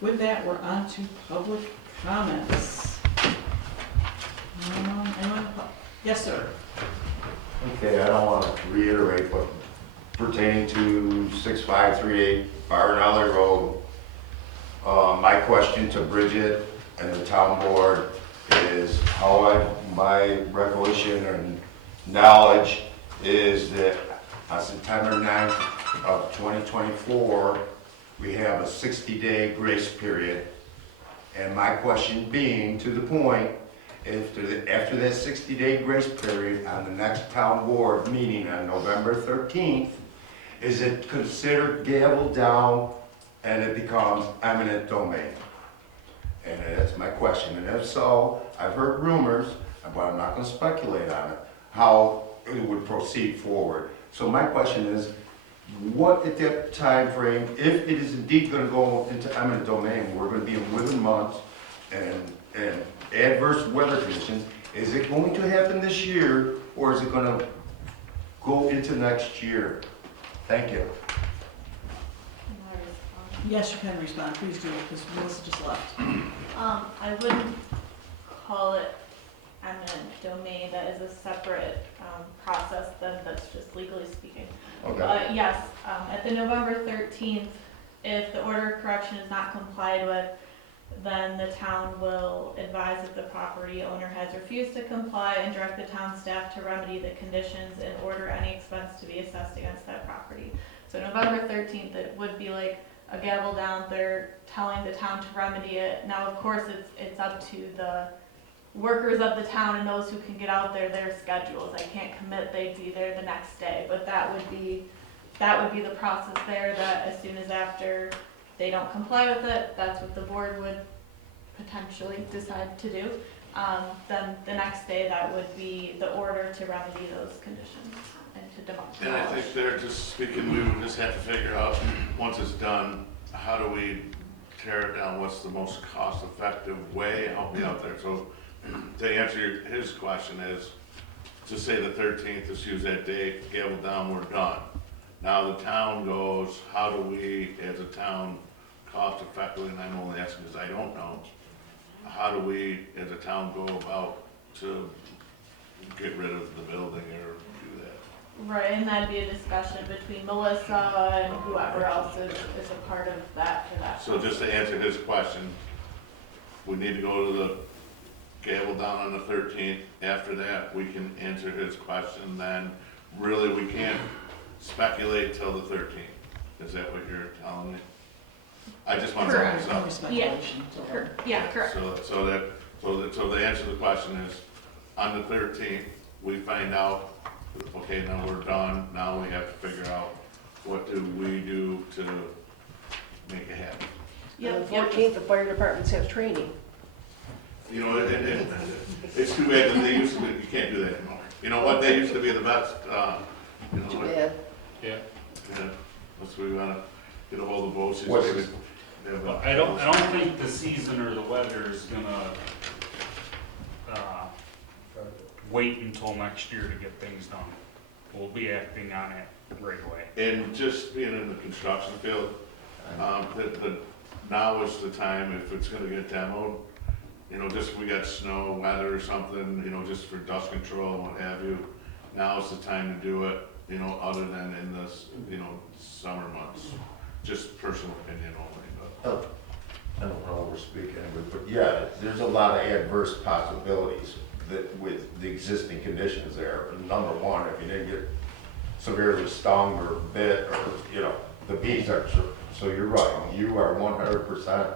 With that, we're on to public comments. Anyone? Yes, sir. Okay, I don't want to reiterate, but pertaining to 6538 Byron Alley Road, my question to Bridget and the town board is my recollection and knowledge is that on September 9th of 2024, we have a 60-day grace period. And my question being, to the point, after that 60-day grace period on the next town board meeting on November 13th, is it considered gaveled down and it becomes eminent domain? And that's my question. And if so, I've heard rumors, but I'm not going to speculate on it, how it would proceed forward. So my question is, what at that time frame, if it is indeed going to go into eminent domain, we're going to be in within months and adverse weather conditions, is it going to happen this year or is it going to go into next year? Thank you. Yes, you can respond, please do, because Melissa just left. I wouldn't call it eminent domain, that is a separate, process than that's just legally speaking. Okay. But yes, at the November 13th, if the order of correction is not complied with, then the town will advise if the property owner has refused to comply and direct the town staff to remedy the conditions and order any expense to be assessed against that property. So November 13th, it would be like a gavel down, they're telling the town to remedy it. Now, of course, it's up to the workers of the town and those who can get out there, their schedules. I can't commit they'd be there the next day, but that would be the process there, that as soon as after they don't comply with it, that's what the board would potentially decide to do. then the next day, that would be the order to remedy those conditions and to demolish. And I think they're just speaking, we would just have to figure out, once it's done, how do we tear it down? What's the most cost-effective way? Help me out there. So to answer his question is, to say the 13th, let's use that date, gavel down, we're done. Now the town goes, how do we, as a town, cost effectively, and I'm only asking because I don't know, how do we, as a town, go about to get rid of the building or do that? Right, and that'd be a discussion between Melissa and whoever else is a part of that for that. So just to answer his question, we need to go to the gavel down on the 13th. After that, we can answer his question, then really we can't speculate till the 13th. Is that what you're telling me? I just want to bring this up. Yeah, yeah, correct. So the answer to the question is, on the 13th, we find out, okay, now we're done, now we have to figure out what do we do to make it happen. On the 14th, the fire departments have training. You know, it's too bad that they used to, you can't do that anymore. You know what, they used to be the best, you know. Too bad. Yeah. Yeah, unless we wanna get a hold of Vouchers. What's maybe this? they have a- But I don't think the season or the weather is gonna, wait until next year to get things done. We'll be acting on it right away. And just being in the construction field, now is the time, if it's gonna get demoed, you know, just if we got snow, weather or something, you know, just for dust control and what have you, now is the time to do it, you know, other than in this, you know, summer months. Just personal opinion only, but. I don't know what we're speaking, but yeah, there's a lot of adverse possibilities that with the existing conditions there. Number one, if you didn't get severely stung or bit, or, you know, the bees are, so you're right, you are 100%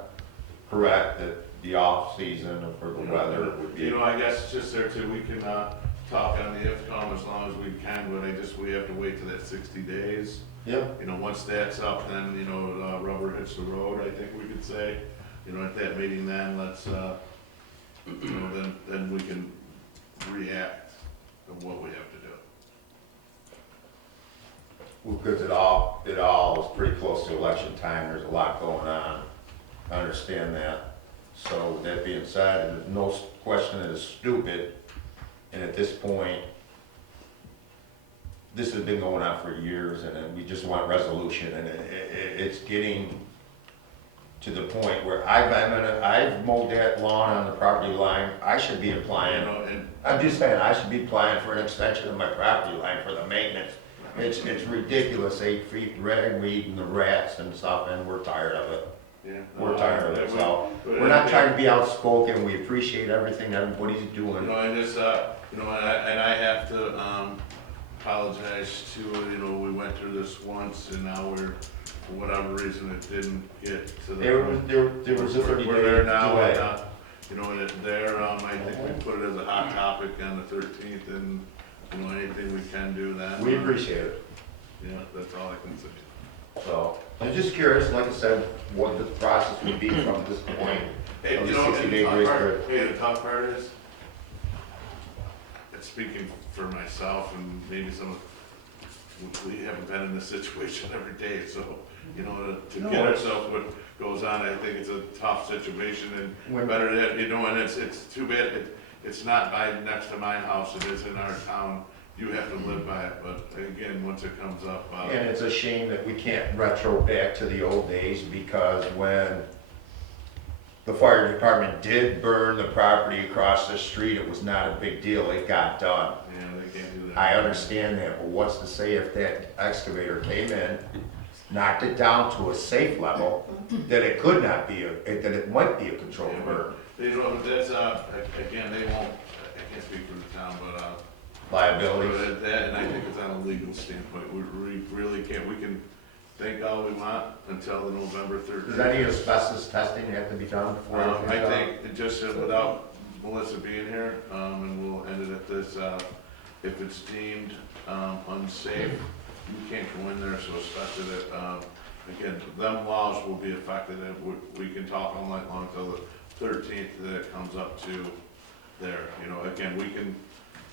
correct that the off-season for the weather would be. You know, I guess just there too, we can, talk on the IFCOM as long as we can, but we have to wait till that 60 days. Yep. You know, once that's up, then, you know, rubber hits the road, I think we could say. You know, at that meeting then, let's, you know, then we can react to what we have to do. Well, because it all is pretty close to election time, there's a lot going on. I understand that. So with that being said, there's no question it is stupid, and at this point, this has been going on for years, and we just want resolution, and it's getting to the point where I've mowed that lawn on the property line, I should be applying, You know, and I'm just saying, I should be applying for an extension of my property line for the maintenance. It's ridiculous, 8 feet, ragweed and the rats and stuff, and we're tired of it. yeah. We're tired of it, so, we're not trying to be outspoken, we appreciate everything everybody's You doing. know, and this, you know, and I have to, apologize to, you know, we went through this once and now we're, for whatever reason, it didn't get to the. There was a 30-day We're there now, delay. and, you know, and there, I think we put it as a hot topic on the 13th, and, you know, anything we can do then. We appreciate it. Yeah, that's all I can say. So, I'm just curious, like I said, what the process would be from this point. Hey, Of you the know, 60-day and grace the period. the tough part is, it's speaking for myself and maybe some of, we haven't been in this situation every day, so, you know, to No, get it's- ourselves what goes on, I think it's a tough situation, and When- better that, you know, and it's too bad, it's not by next to my house, it is in our town, you have to live by it, but again, once it comes up, And it's a shame that we can't retro back to the old days, because when the fire department did burn the property across the street, it was not a big deal, it got done. yeah, they can't do that. I understand that, but what's to say if that excavator came in, knocked it down to a safe level, that it could not be, that it might be a controlled Yeah, burn? but, you know, that's, again, they won't, I can't speak for the town, but, Liability? but that, and I think it's on a legal standpoint, we really can't, we can think all we want until the November 13th. Does any asbestos testing have to be done before? I think it just, without Melissa being here, and we'll end it at this, if it's deemed, unsafe, you can't go in there, so especially that, again, them laws will be affected, and we can talk all night long till the 13th, that it comes up to there, again,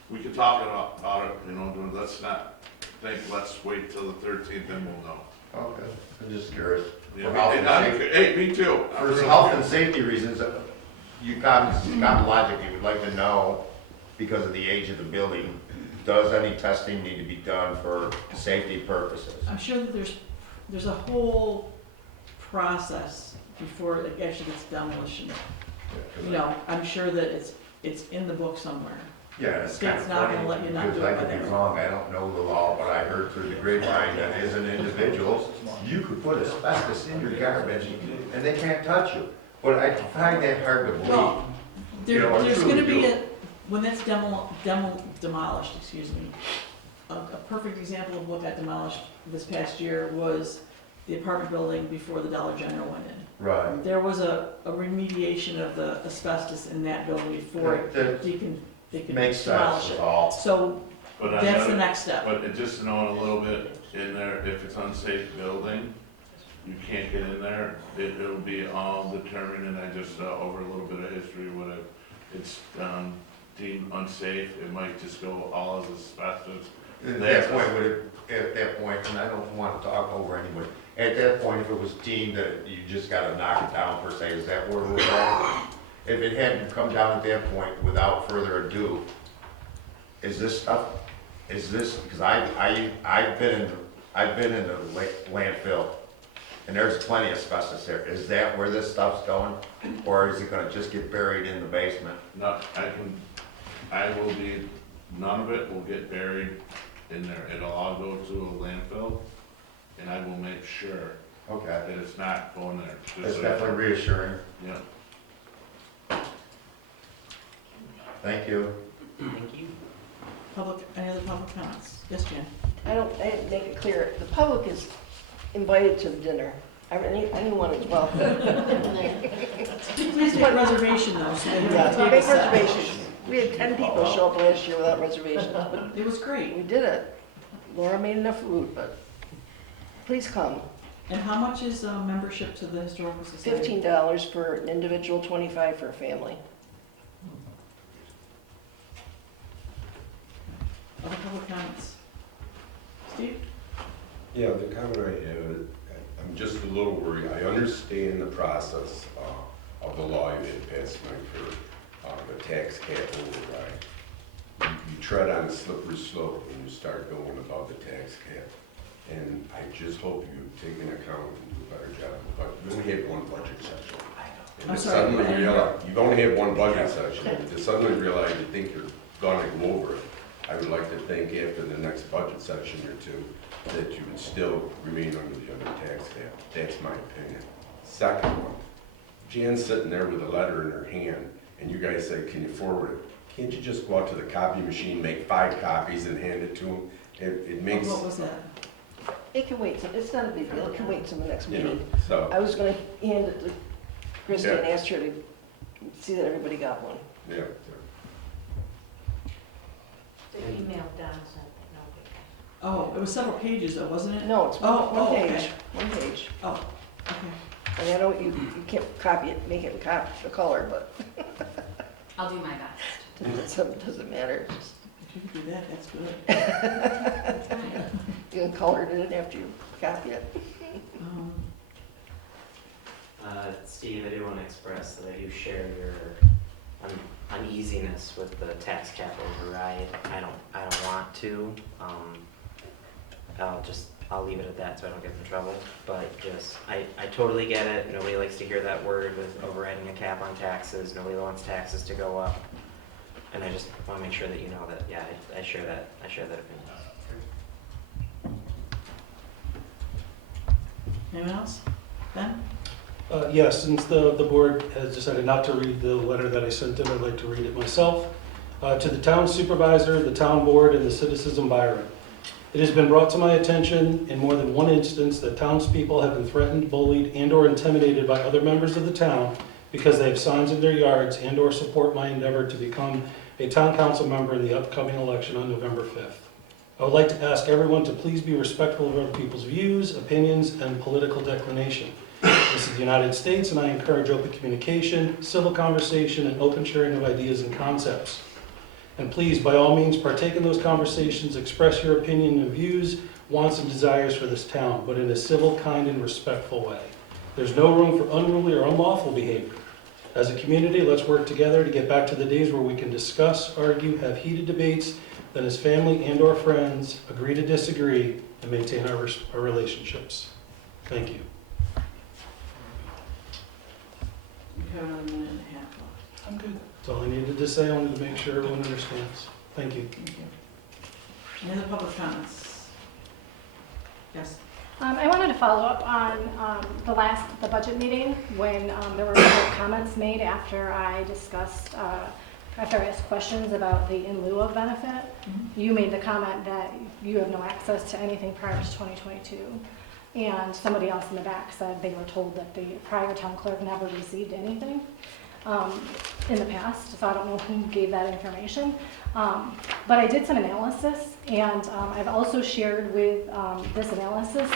we can talk about it, let's not think, let's wait till the 13th, then we'll know. Okay, I'm just curious. Yeah, For health and safety- hey, me too. For health and safety reasons, you common logic, you would like to know, because of the age of the building, does any testing need to be done for safety purposes? I'm sure that there's a whole process before it actually gets demolition. I'm sure that it's in the book somewhere. Yeah, it's kind of State's not funny, gonna let you not because do I it by could be that. wrong, I don't know the law, but I heard through the grapevine that as an individual, you could put asbestos in your garbage and they can't touch you. But I find that hard to believe. Well, I there's truly gonna be do. when that's demolished, excuse me, a perfect example of what got demolished this past year was the apartment building before the Dollar General went in. Right. There was a remediation of the asbestos in that building before That they can makes demolish sense it. at all. So But that's the next step. But just knowing a little bit in there, if it's unsafe building, you can't get in there, it'll be all determined, and I just, over a little bit of history, what it's, deemed unsafe, it might just go all as asbestos. At that point, and I don't want to talk over anybody, at that point, if it was deemed that you just gotta knock it down per se, is that where we're at? If it hadn't come down at that point without further ado, is this, because I've been in the landfill, and there's plenty of asbestos there, is that where this stuff's going? Or is it gonna just get buried in the basement? No, none of it will get buried in there, it'll all go to a landfill, and I will make sure Okay, that it's not going there. that's definitely reassuring, Yeah. thank you. Thank you. Any other public comments? Yes, Jan? I didn't make it clear, the public is invited to the dinner. Anyone is welcome. Please make a reservation though, so that you Yeah, can make take a set. reservations. We had 10 people show up last year without reservations, but It was great. we did it. Laura made enough food, but please come. And how much is membership to the Historical Society? $15 for an individual, 25 for a family. Other public comments? Steve? Yeah, the comment I have, I'm just a little worried. I understand the process of the law you had passed tonight for the tax cap override. You tread on a slippery slope when you start going above the tax cap. And I just hope you take into account and do a better job. But you only have one budget session. And I'm to sorry, suddenly I didn't realize, you've only had one budget session, and to suddenly realize you think you're gonna go over it. I would like to think after the next budget session or two, that you would still remain under the tax cap. That's my opinion. Second one, Jan's sitting there with a letter in her hand, and you guys say, can you forward it? Can't you just go out to the copy machine, make 5 copies and hand it to them? It makes, What was that? It can wait, it's not a big deal, it can wait till the next you know, meeting. so, I was gonna hand it to Krista and Yeah. ask her to see that everybody got one. yeah. The email down, so, Oh, it was several pages though, wasn't it? No, it's Oh, one okay. page, one page. Oh, okay. And I know you can't copy it, make it the color, but I'll do my best. it doesn't matter. If you could do that, that's good. You can color it in after you copy it. Um, Steve, I do want to express that I do share your uneasiness with the tax cap override. I don't want to. I'll leave it at that so I don't get in trouble. But I totally get it. Nobody likes to hear that word with overriding a cap on taxes. Nobody wants taxes to go up. And I just want to make sure that you know that, yeah, I share that opinion. Anyone else? Ben? Yes, since the board has decided not to read the letter that I sent in, I'd like to read it myself. To the town supervisor, the town board, and the citizens of Byron. It has been brought to my attention in more than one instance that townspeople have been threatened, bullied, and/or intimidated by other members of the town because they have signs in their yards and/or support my endeavor to become a town council member in the upcoming election on November 5th. I would like to ask everyone to please be respectful of other people's views, opinions, and political declination. This is the United States, and I encourage open communication, civil conversation, and open sharing of ideas and concepts. And please, by all means, partake in those conversations, express your opinion and views, wants and desires for this town, but in a civil, kind, and respectful way. There's no room for unruly or unlawful behavior. As a community, let's work together to get back to the days where we can discuss, argue, have heated debates, then as family and/or friends, agree to disagree, and maintain our relationships. Thank you. You have another minute and a half left. I'm good. That's all I needed to say. I wanted to make sure everyone understands. Thank you. Thank you. Any other public comments? Yes? I wanted to follow up on the budget meeting when there were several comments made after I discussed, after I asked questions about the in lieu of benefit. You made the comment that you have no access to anything prior to 2022. And somebody else in the back said they were told that the prior town clerk never received anything in the past. So I don't know who gave that information. But I did some analysis, and I've also shared with this analysis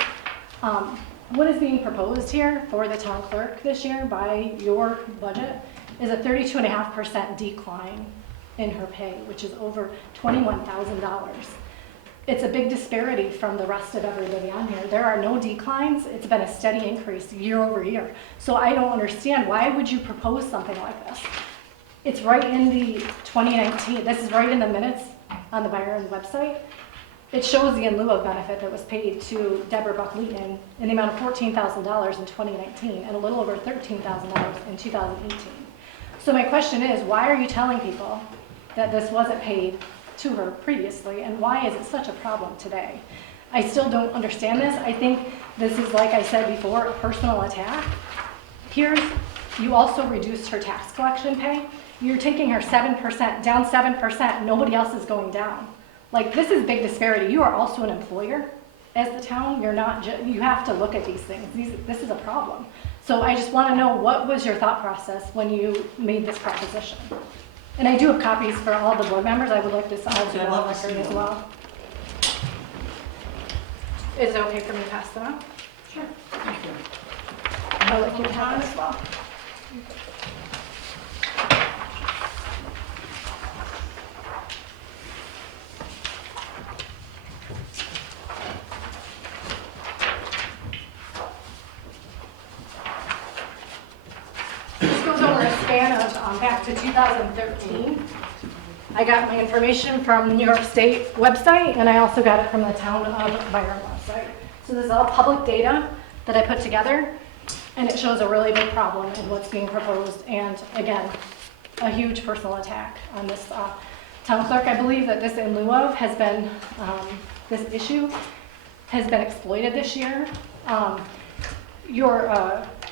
what is being proposed here for the town clerk this year by your budget is a 32.5% decline in her pay, which is over $21,000. It's a big disparity from the rest of everybody on here. There are no declines. It's been a steady increase year over year. So I don't understand, why would you propose something like this? It's right in the 2019, this is right in the minutes on the Byron website. It shows the in lieu of benefit that was paid to Deborah Buck-Leeton in the amount of $14,000 in 2019 and a little over $13,000 in 2018. So my question is, why are you telling people that this wasn't paid to her previously, and why is it such a problem today? I still don't understand this. I think this is, like I said before, a personal attack. You also reduced her tax collection pay. You're taking her 7%, down 7%, nobody else is going down. Like, this is big disparity. You are also an employer as the town. You're not you have to look at these things. This is a problem. So I just want to know, what was your thought process when you made this proposition? And I do have copies for all the board members. I would like to have them on record as well. Is it okay for me to pass them out? Sure. Thank you. I'll let you have them as well. This goes over a span of back to 2013. I got my information from the New York State website, and I also got it from the town of Byron website. So this is all public data that I put together, and it shows a really big problem in what's being proposed, and again, a huge personal attack on this town clerk. I believe that this in lieu of has been, this issue has been exploited this year.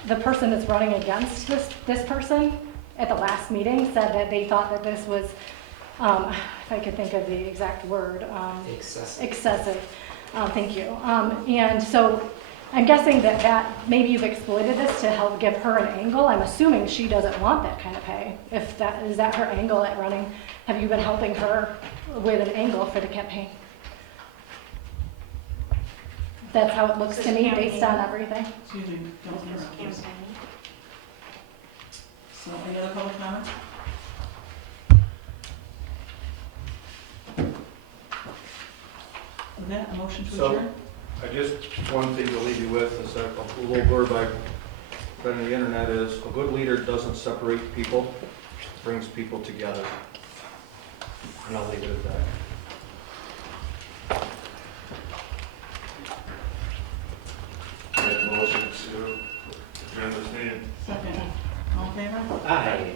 The person that's running against this person at the last meeting said that they thought that this was, if I could think of the exact word. Excessive. Thank you. And so I'm guessing that maybe you've exploited this to help give her an angle. I'm assuming she doesn't want that kind of pay. If that is that her angle at running, have you been helping her with an angle for the campaign? That's how it looks to me based on everything. Excuse me, don't interrupt. So, any other public comments? With that, a motion to adjourn? I just, one thing to leave you with is that a little blurb I read on the internet is, a good leader doesn't separate people, brings people together. And I'll leave it at that. Make a motion to adjourn this meeting. Second. All in favor? Aye.